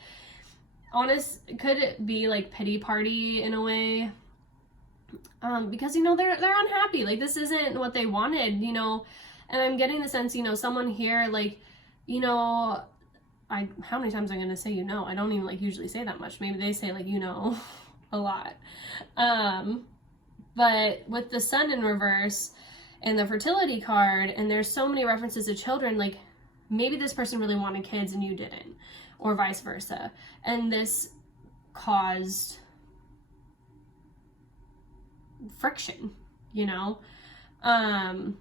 could it be like pity party in a way? Because, you know, they're unhappy. Like, this isn't what they wanted, you know, and I'm getting the sense, you know, someone here, like, you know, how many times am I going to say, you know? I don't even like usually say that much. Maybe they say like, you know, a lot. But with the sun in reverse and the fertility card, and there's so many references to children, like, maybe this person really wanted kids and you didn't, or vice versa. And this caused friction, you know? And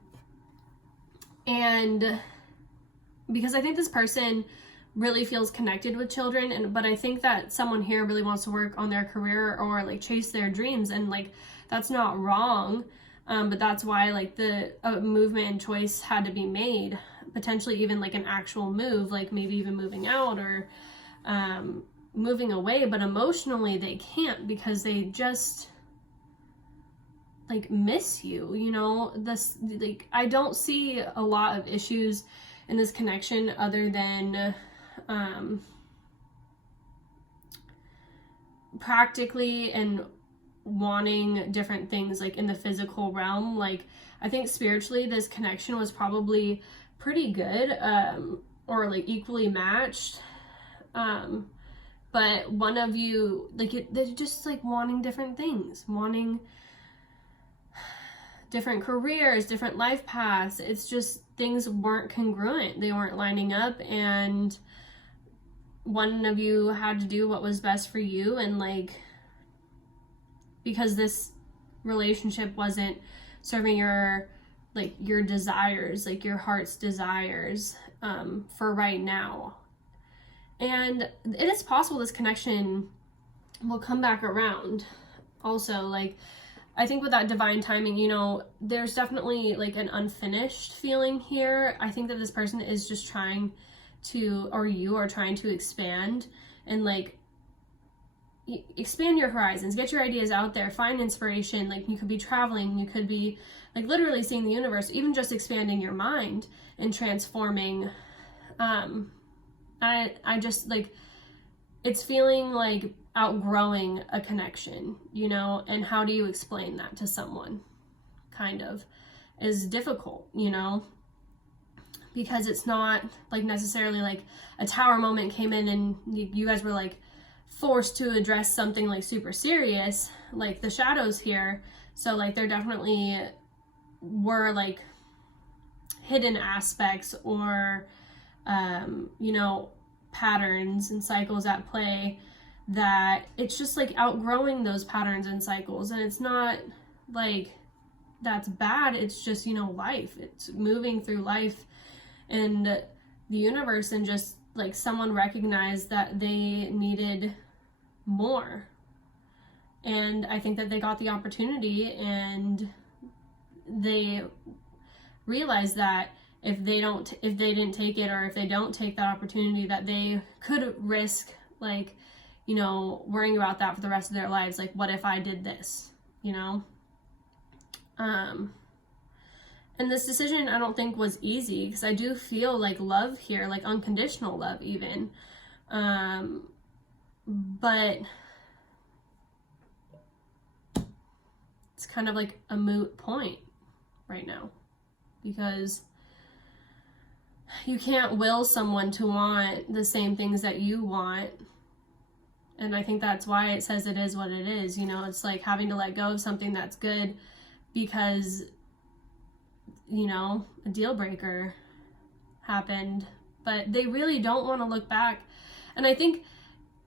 because I think this person really feels connected with children, but I think that someone here really wants to work on their career or like chase their dreams, and like that's not wrong. But that's why like the movement and choice had to be made, potentially even like an actual move, like maybe even moving out or moving away, but emotionally they can't because they just like miss you, you know? This, like, I don't see a lot of issues in this connection other than practically and wanting different things like in the physical realm. Like, I think spiritually this connection was probably pretty good, or like equally matched, but one of you, like, they're just like wanting different things, wanting different careers, different life paths. It's just things weren't congruent, they weren't lining up, and one of you had to do what was best for you. And like, because this relationship wasn't serving your desires, like your heart's desires, for right now. And it is possible this connection will come back around also. Like, I think with that divine timing, you know, there's definitely like an unfinished feeling here. I think that this person is just trying to, or you are trying to expand and like expand your horizons, get your ideas out there, find inspiration. Like, you could be traveling, you could be like literally seeing the universe, even just expanding your mind and transforming. I just like, it's feeling like outgrowing a connection, you know, and how do you explain that to someone kind of is difficult, you know, because it's not like necessarily like a tower moment came in and you guys were like forced to address something like super serious, like the shadows here. So like there definitely were like hidden aspects or, you know, patterns and cycles at play, that it's just like outgrowing those patterns and cycles. And it's not like that's bad, it's just, you know, life. It's moving through life and the universe, and just like someone recognized that they needed more. And I think that they got the opportunity, and they realized that if they didn't take it, or if they don't take that opportunity, that they could risk, like, you know, worrying about that for the rest of their lives. Like, what if I did this, you know? And this decision, I don't think was easy, because I do feel like love here, like unconditional love even. But it's kind of like a moot point right now, because you can't will someone to want the same things that you want. And I think that's why it says it is what it is. You know, it's like having to let go of something that's good because, you know, a deal breaker happened. But they really don't want to look back. And I think,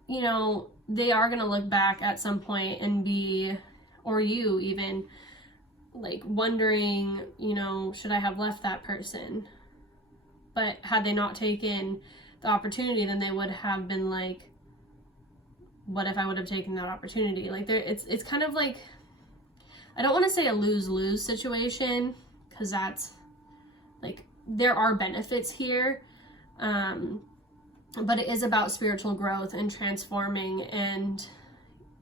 you know, they are going to look back at some point and be, or you even, like wondering, you know, should I have left that person? But had they not taken the opportunity, then they would have been like, what if I would have taken that opportunity? Like, it's kind of like, I don't want to say a lose-lose situation, because that's like, there are benefits here, but it is about spiritual growth and transforming, and,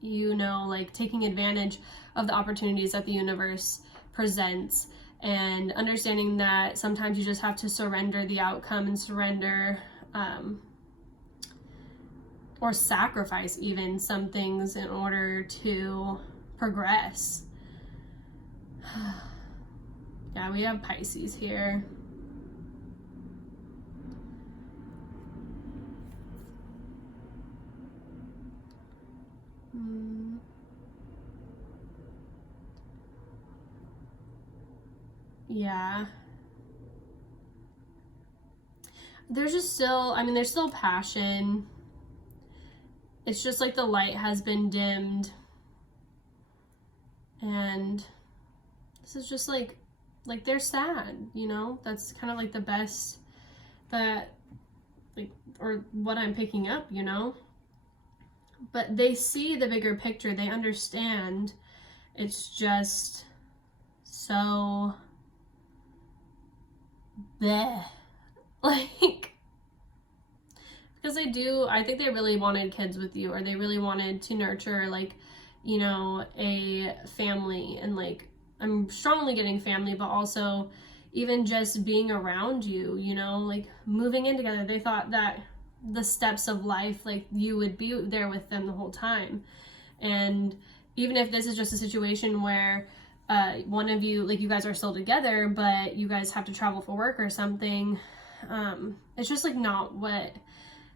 you know, like taking advantage of the opportunities that the universe presents, and understanding that sometimes you just have to surrender the outcome, and surrender or sacrifice even some things in order to progress. Yeah, we have Pisces here. Yeah. There's just still, I mean, there's still passion. It's just like the light has been dimmed. And this is just like they're sad, you know? That's kind of like the best that, like, or what I'm picking up, you know? But they see the bigger picture. They understand. It's just so bleh. Like, because I think they really wanted kids with you, or they really wanted to nurture, like, you know, a family. And like, I'm strongly getting family, but also even just being around you, you know, like moving in together. They thought that the steps of life, like, you would be there with them the whole time. And even if this is just a situation where one of you, like, you guys are still together, but you guys have to travel for work or something, it's just like not what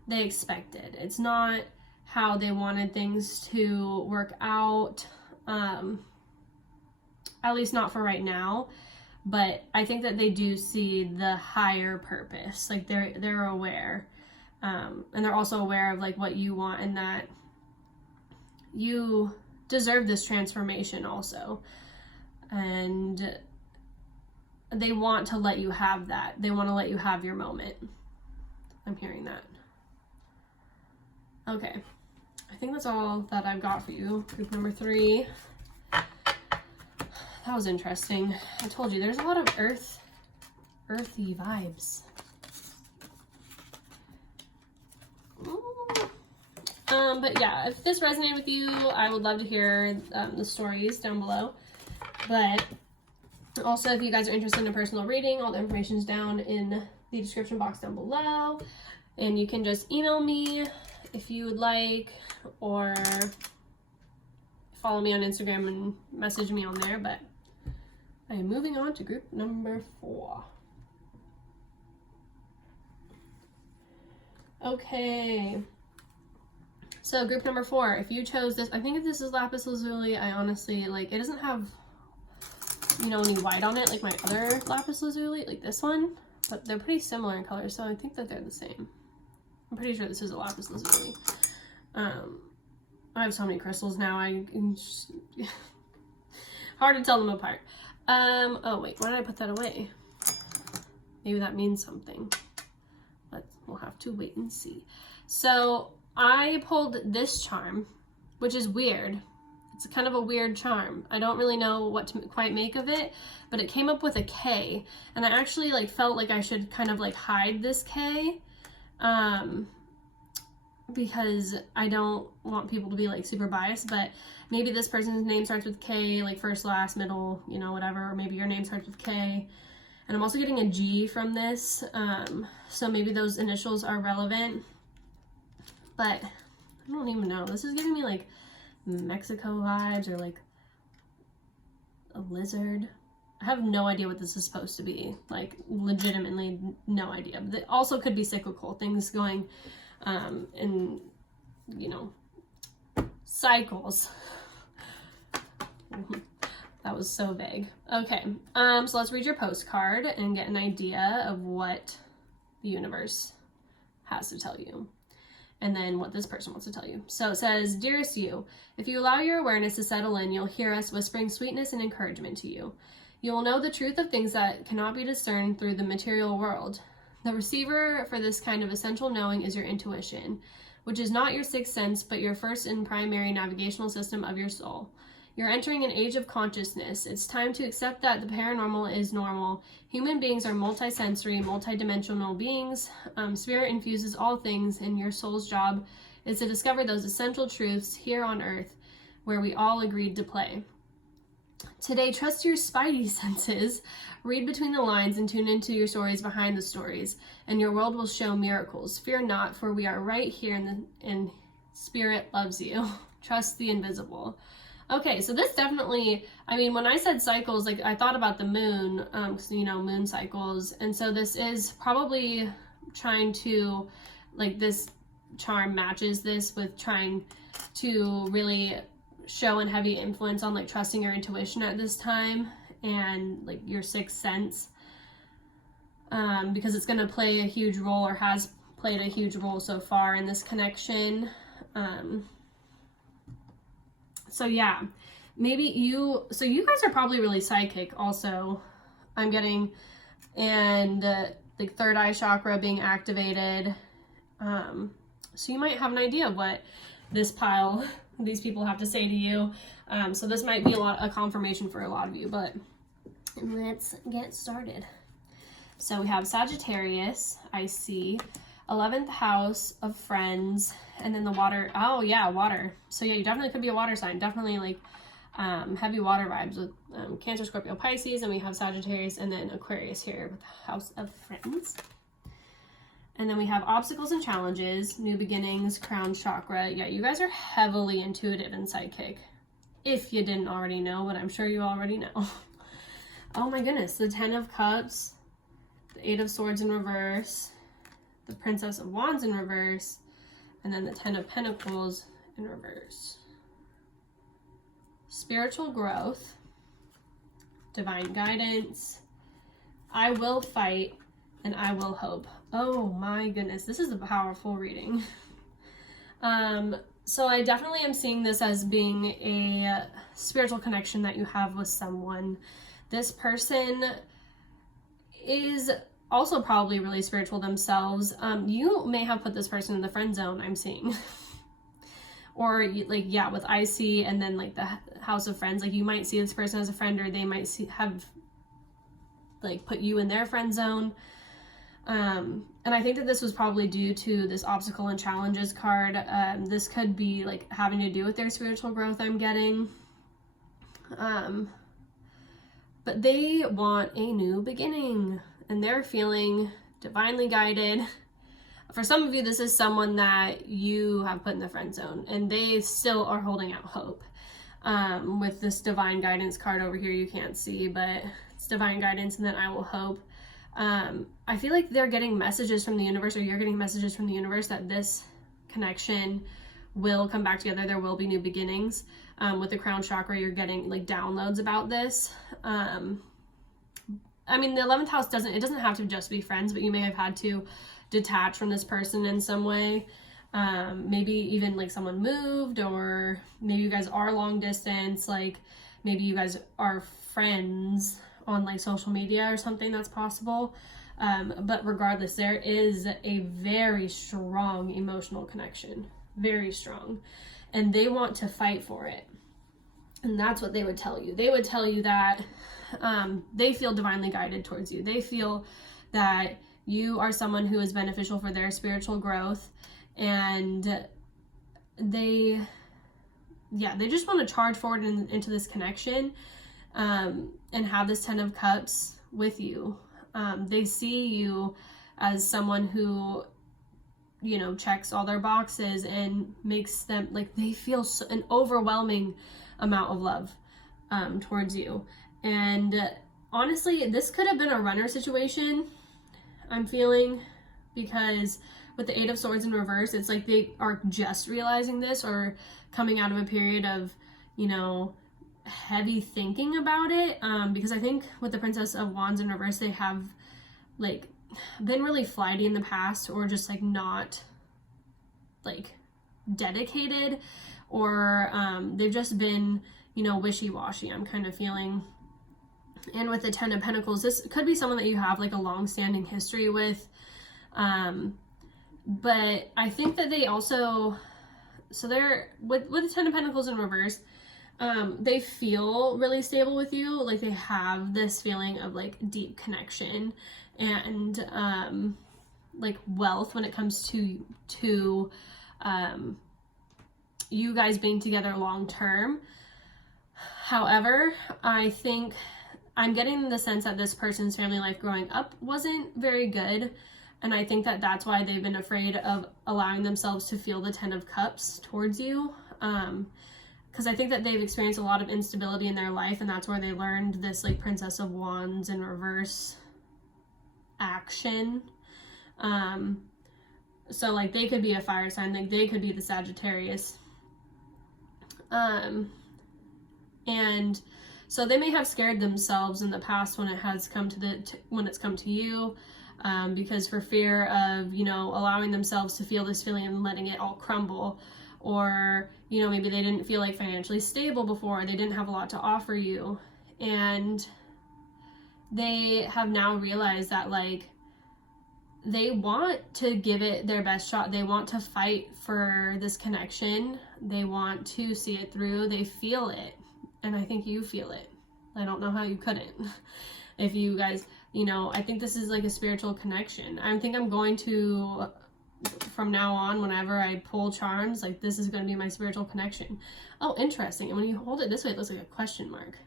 they expected. It's not how they wanted things to work out, at least not for right now. But I think that they do see the higher purpose. Like, they're aware, and they're also aware of like what you want, and that you deserve this transformation also. And they want to let you have that. They want to let you have your moment. I'm hearing that. Okay, I think that's all that I've got for you. Group number 3. That was interesting. I told you, there's a lot of earthy vibes. But yeah, if this resonated with you, I would love to hear the stories down below. But also, if you guys are interested in a personal reading, all the information is down in the description box down below. And you can just email me if you would like, or follow me on Instagram and message me on there. But I am moving on to group number 4. Okay. So group number 4, if you chose this, I think if this is lapis lazuli, I honestly, like, it doesn't have you know, any white on it like my other lapis lazuli, like this one, but they're pretty similar in color, so I think that they're the same. I'm pretty sure this is a lapis lazuli. I have so many crystals now, hard to tell them apart. Oh wait, why did I put that away? Maybe that means something, but we'll have to wait and see. So I pulled this charm, which is weird. It's kind of a weird charm. I don't really know what to quite make of it, but it came up with a K, and I actually like felt like I should kind of like hide this K, because I don't want people to be like super biased, but maybe this person's name starts with K, like first, last, middle, you know, whatever, or maybe your name starts with K. And I'm also getting a G from this, so maybe those initials are relevant, but I don't even know. This is giving me like Mexico vibes, or like a lizard. I have no idea what this is supposed to be, like legitimately no idea. But it also could be cyclical, things going in, you know, cycles. That was so vague. Okay, so let's read your postcard and get an idea of what the universe has to tell you, and then what this person wants to tell you. So it says, dearest you, if you allow your awareness to settle in, you'll hear us whispering sweetness and encouragement to you. You will know the truth of things that cannot be discerned through the material world. The receiver for this kind of essential knowing is your intuition, which is not your sixth sense, but your first and primary navigational system of your soul. You're entering an age of consciousness. It's time to accept that the paranormal is normal. Human beings are multisensory, multidimensional beings. Spirit infuses all things, and your soul's job is to discover those essential truths here on Earth, where we all agreed to play. Today, trust your spidey senses, read between the lines, and tune into your stories behind the stories, and your world will show miracles. Fear not, for we are right here, and Spirit loves you. Trust the invisible. Okay, so this definitely, I mean, when I said cycles, like I thought about the moon, you know, moon cycles. And so this is probably trying to, like this charm matches this with trying to really show and heavy influence on like trusting your intuition at this time and like your sixth sense, because it's going to play a huge role, or has played a huge role so far in this connection. So yeah, maybe you guys are probably really psychic also, I'm getting, and like third eye chakra being activated. So you might have an idea of what these people have to say to you. So this might be a confirmation for a lot of you, but let's get started. So we have Sagittarius, I see, 11th house of friends, and then the water. Oh yeah, water. So yeah, you definitely could be a water sign. Definitely like heavy water vibes with Cancer, Scorpio, Pisces, and we have Sagittarius and then Aquarius here with the house of friends. And then we have obstacles and challenges, new beginnings, crown chakra. Yeah, you guys are heavily intuitive and psychic. If you didn't already know, but I'm sure you already know. Oh my goodness, the 10 of Cups, the 8 of Swords in reverse, the Princess of Wands in reverse, and then the 10 of Pentacles in reverse. Spiritual growth, divine guidance, I will fight, and I will hope. Oh my goodness, this is a powerful reading. So I definitely am seeing this as being a spiritual connection that you have with someone. This person is also probably really spiritual themselves. You may have put this person in the friend zone, I'm seeing. Or like, yeah, with IC and then like the house of friends, like you might see this person as a friend, or they might have like put you in their friend zone. And I think that this was probably due to this obstacle and challenges card. This could be like having to do with their spiritual growth, I'm getting. But they want a new beginning, and they're feeling divinely guided. For some of you, this is someone that you have put in the friend zone, and they still are holding out hope. With this divine guidance card over here, you can't see, but it's divine guidance, and then I will hope. I feel like they're getting messages from the universe, or you're getting messages from the universe that this connection will come back together. There will be new beginnings. With the crown chakra, you're getting like downloads about this. I mean, the 11th house doesn't have to just be friends, but you may have had to detach from this person in some way. Maybe even like someone moved, or maybe you guys are long distance, like maybe you guys are friends on like social media or something. That's possible. But regardless, there is a very strong emotional connection, very strong, and they want to fight for it. And that's what they would tell you. They would tell you that they feel divinely guided towards you. They feel that you are someone who is beneficial for their spiritual growth, and they just want to charge forward into this connection, and have this 10 of Cups with you. They see you as someone who, you know, checks all their boxes and makes them, like, they feel an overwhelming amount of love towards you. And honestly, this could have been a runner situation, I'm feeling, because with the 8 of Swords in reverse, it's like they are just realizing this, or coming out of a period of, you know, heavy thinking about it, because I think with the Princess of Wands in reverse, they have like been really flighty in the past, or just like not like dedicated, or they've just been, you know, wishy-washy, I'm kind of feeling. And with the 10 of Pentacles, this could be someone that you have like a long-standing history with, but I think that they also, so they're with the 10 of Pentacles in reverse, they feel really stable with you. Like they have this feeling of like deep connection and like wealth when it comes to you guys being together long term. However, I think I'm getting the sense that this person's family life growing up wasn't very good, and I think that that's why they've been afraid of allowing themselves to feel the 10 of Cups towards you, because I think that they've experienced a lot of instability in their life, and that's where they learned this like Princess of Wands in reverse action. So like they could be a fire sign, like they could be the Sagittarius, and so they may have scared themselves in the past when it has come to when it's come to you, because for fear of, you know, allowing themselves to feel this feeling and letting it all crumble, or, you know, maybe they didn't feel like financially stable before, they didn't have a lot to offer you, and they have now realized that like they want to give it their best shot. They want to fight for this connection. They want to see it through. They feel it. And I think you feel it. I don't know how you couldn't. If you guys, you know, I think this is like a spiritual connection. I think I'm going to, from now on, whenever I pull charms, like this is going to be my spiritual connection. Oh, interesting. And when you hold it this way, it looks like a question mark.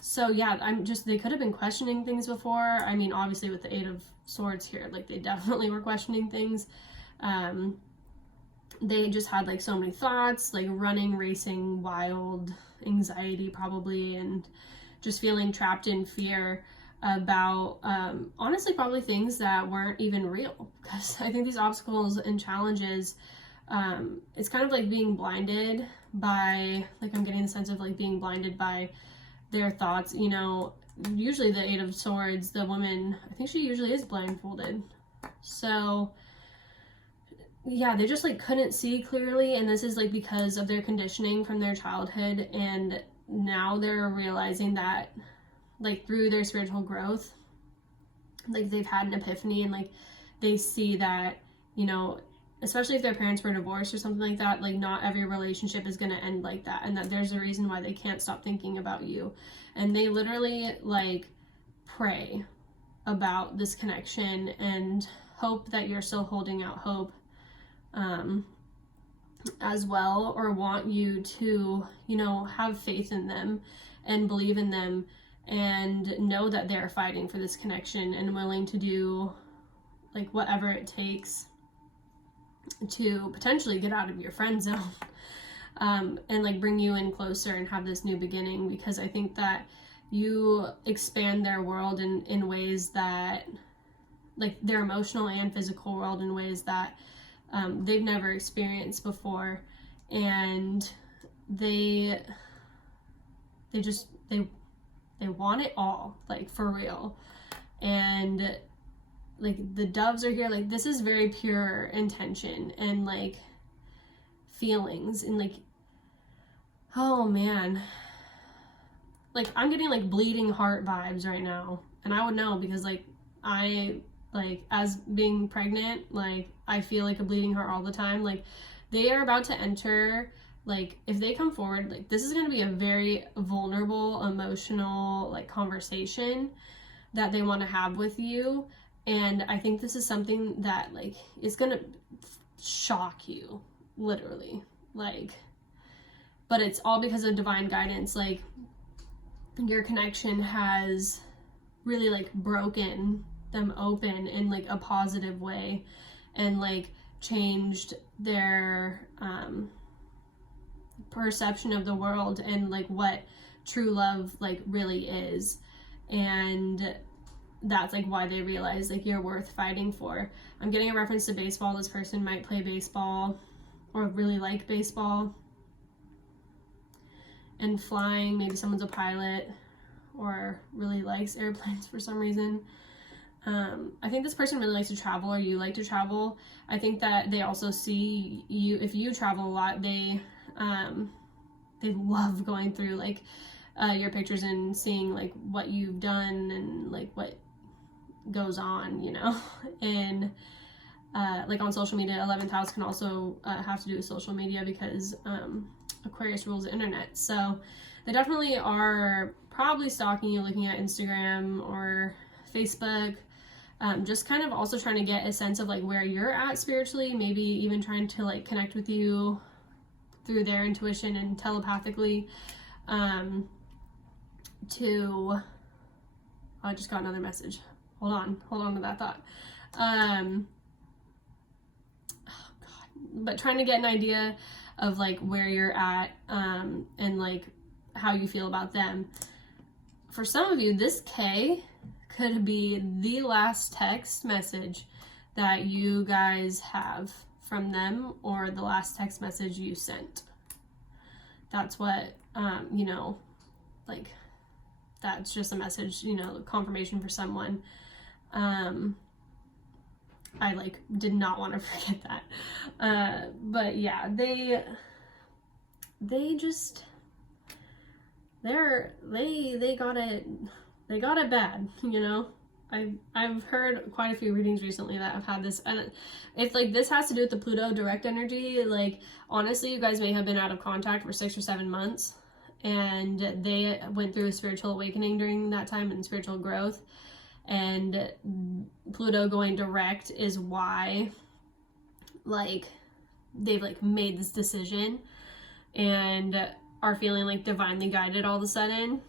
So yeah, they could have been questioning things before. I mean, obviously with the 8 of Swords here, like they definitely were questioning things. They just had like so many thoughts, like running, racing, wild, anxiety probably, and just feeling trapped in fear about, honestly, probably things that weren't even real. Because I think these obstacles and challenges, it's kind of like being blinded by, like I'm getting the sense of like being blinded by their thoughts. You know, usually the 8 of Swords, the woman, I think she usually is blindfolded. So yeah, they just like couldn't see clearly, and this is like because of their conditioning from their childhood, and now they're realizing that like through their spiritual growth, like they've had an epiphany, and like they see that, you know, especially if their parents were divorced or something like that, like not every relationship is going to end like that, and that there's a reason why they can't stop thinking about you. And they literally like pray about this connection and hope that you're still holding out hope as well, or want you to, you know, have faith in them and believe in them and know that they're fighting for this connection and willing to do like whatever it takes to potentially get out of your friend zone, and like bring you in closer and have this new beginning, because I think that you expand their world in ways that, like their emotional and physical world, in ways that they've never experienced before. And they they want it all, like for real. And like the doves are here, like this is very pure intention and like feelings, and like, oh man, like I'm getting like bleeding heart vibes right now. And I would know because like I, like as being pregnant, like I feel like a bleeding heart all the time. Like they are about to enter, like if they come forward, like this is going to be a very vulnerable, emotional like conversation that they want to have with you. And I think this is something that like is going to shock you, literally, like, but it's all because of divine guidance. Like your connection has really like broken them open in like a positive way, and like changed their perception of the world and like what true love like really is. And that's like why they realize like you're worth fighting for. I'm getting a reference to baseball. This person might play baseball or really like baseball. And flying, maybe someone's a pilot or really likes airplanes for some reason. I think this person really likes to travel, or you like to travel. I think that they also see you, if you travel a lot, they love going through like your pictures and seeing like what you've done and like what goes on, you know. And like on social media, 11th house can also have to do with social media, because Aquarius rules the internet. So they definitely are probably stalking you, looking at Instagram or Facebook, just kind of also trying to get a sense of like where you're at spiritually, maybe even trying to like connect with you through their intuition and telepathically. I just got another message. Hold on to that thought. Oh God. But trying to get an idea of like where you're at, and like how you feel about them. For some of you, this K could be the last text message that you guys have from them, or the last text message you sent. That's what, you know, like that's just a message, you know, confirmation for someone. I like did not want to forget that. But yeah, they got it bad, you know. I've heard quite a few readings recently that have had this, and if like this has to do with the Pluto direct energy, like honestly, you guys may have been out of contact for 6 or 7 months, and they went through a spiritual awakening during that time and spiritual growth. And Pluto going direct is why like they've like made this decision and are feeling like divinely guided all of a sudden.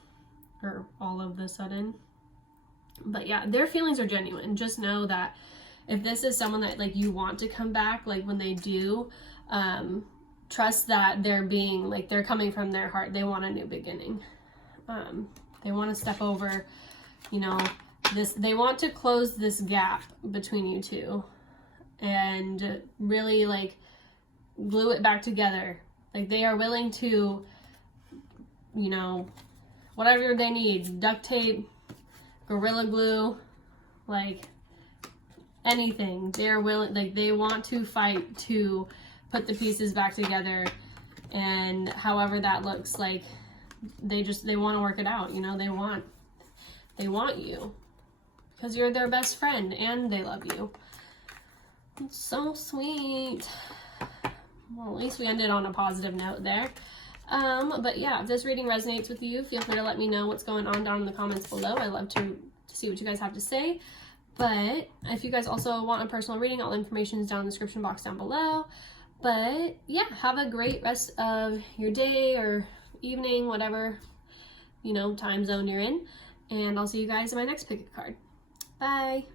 But yeah, their feelings are genuine. Just know that if this is someone that like you want to come back, like when they do, trust that they're coming from their heart. They want a new beginning. They want to step over, you know, they want to close this gap between you two and really like glue it back together. Like they are willing to, you know, whatever they need, duct tape, Gorilla Glue, like anything. They're willing, like they want to fight to put the pieces back together, and however that looks, like they want to work it out, you know. They want you because you're their best friend and they love you. It's so sweet. Well, at least we ended on a positive note there. But yeah, if this reading resonates with you, feel free to let me know what's going on down in the comments below. I love to see what you guys have to say. But if you guys also want a personal reading, all information is down in the description box down below. But yeah, have a great rest of your day or evening, whatever, you know, time zone you're in. And I'll see you guys in my next pick a card. Bye.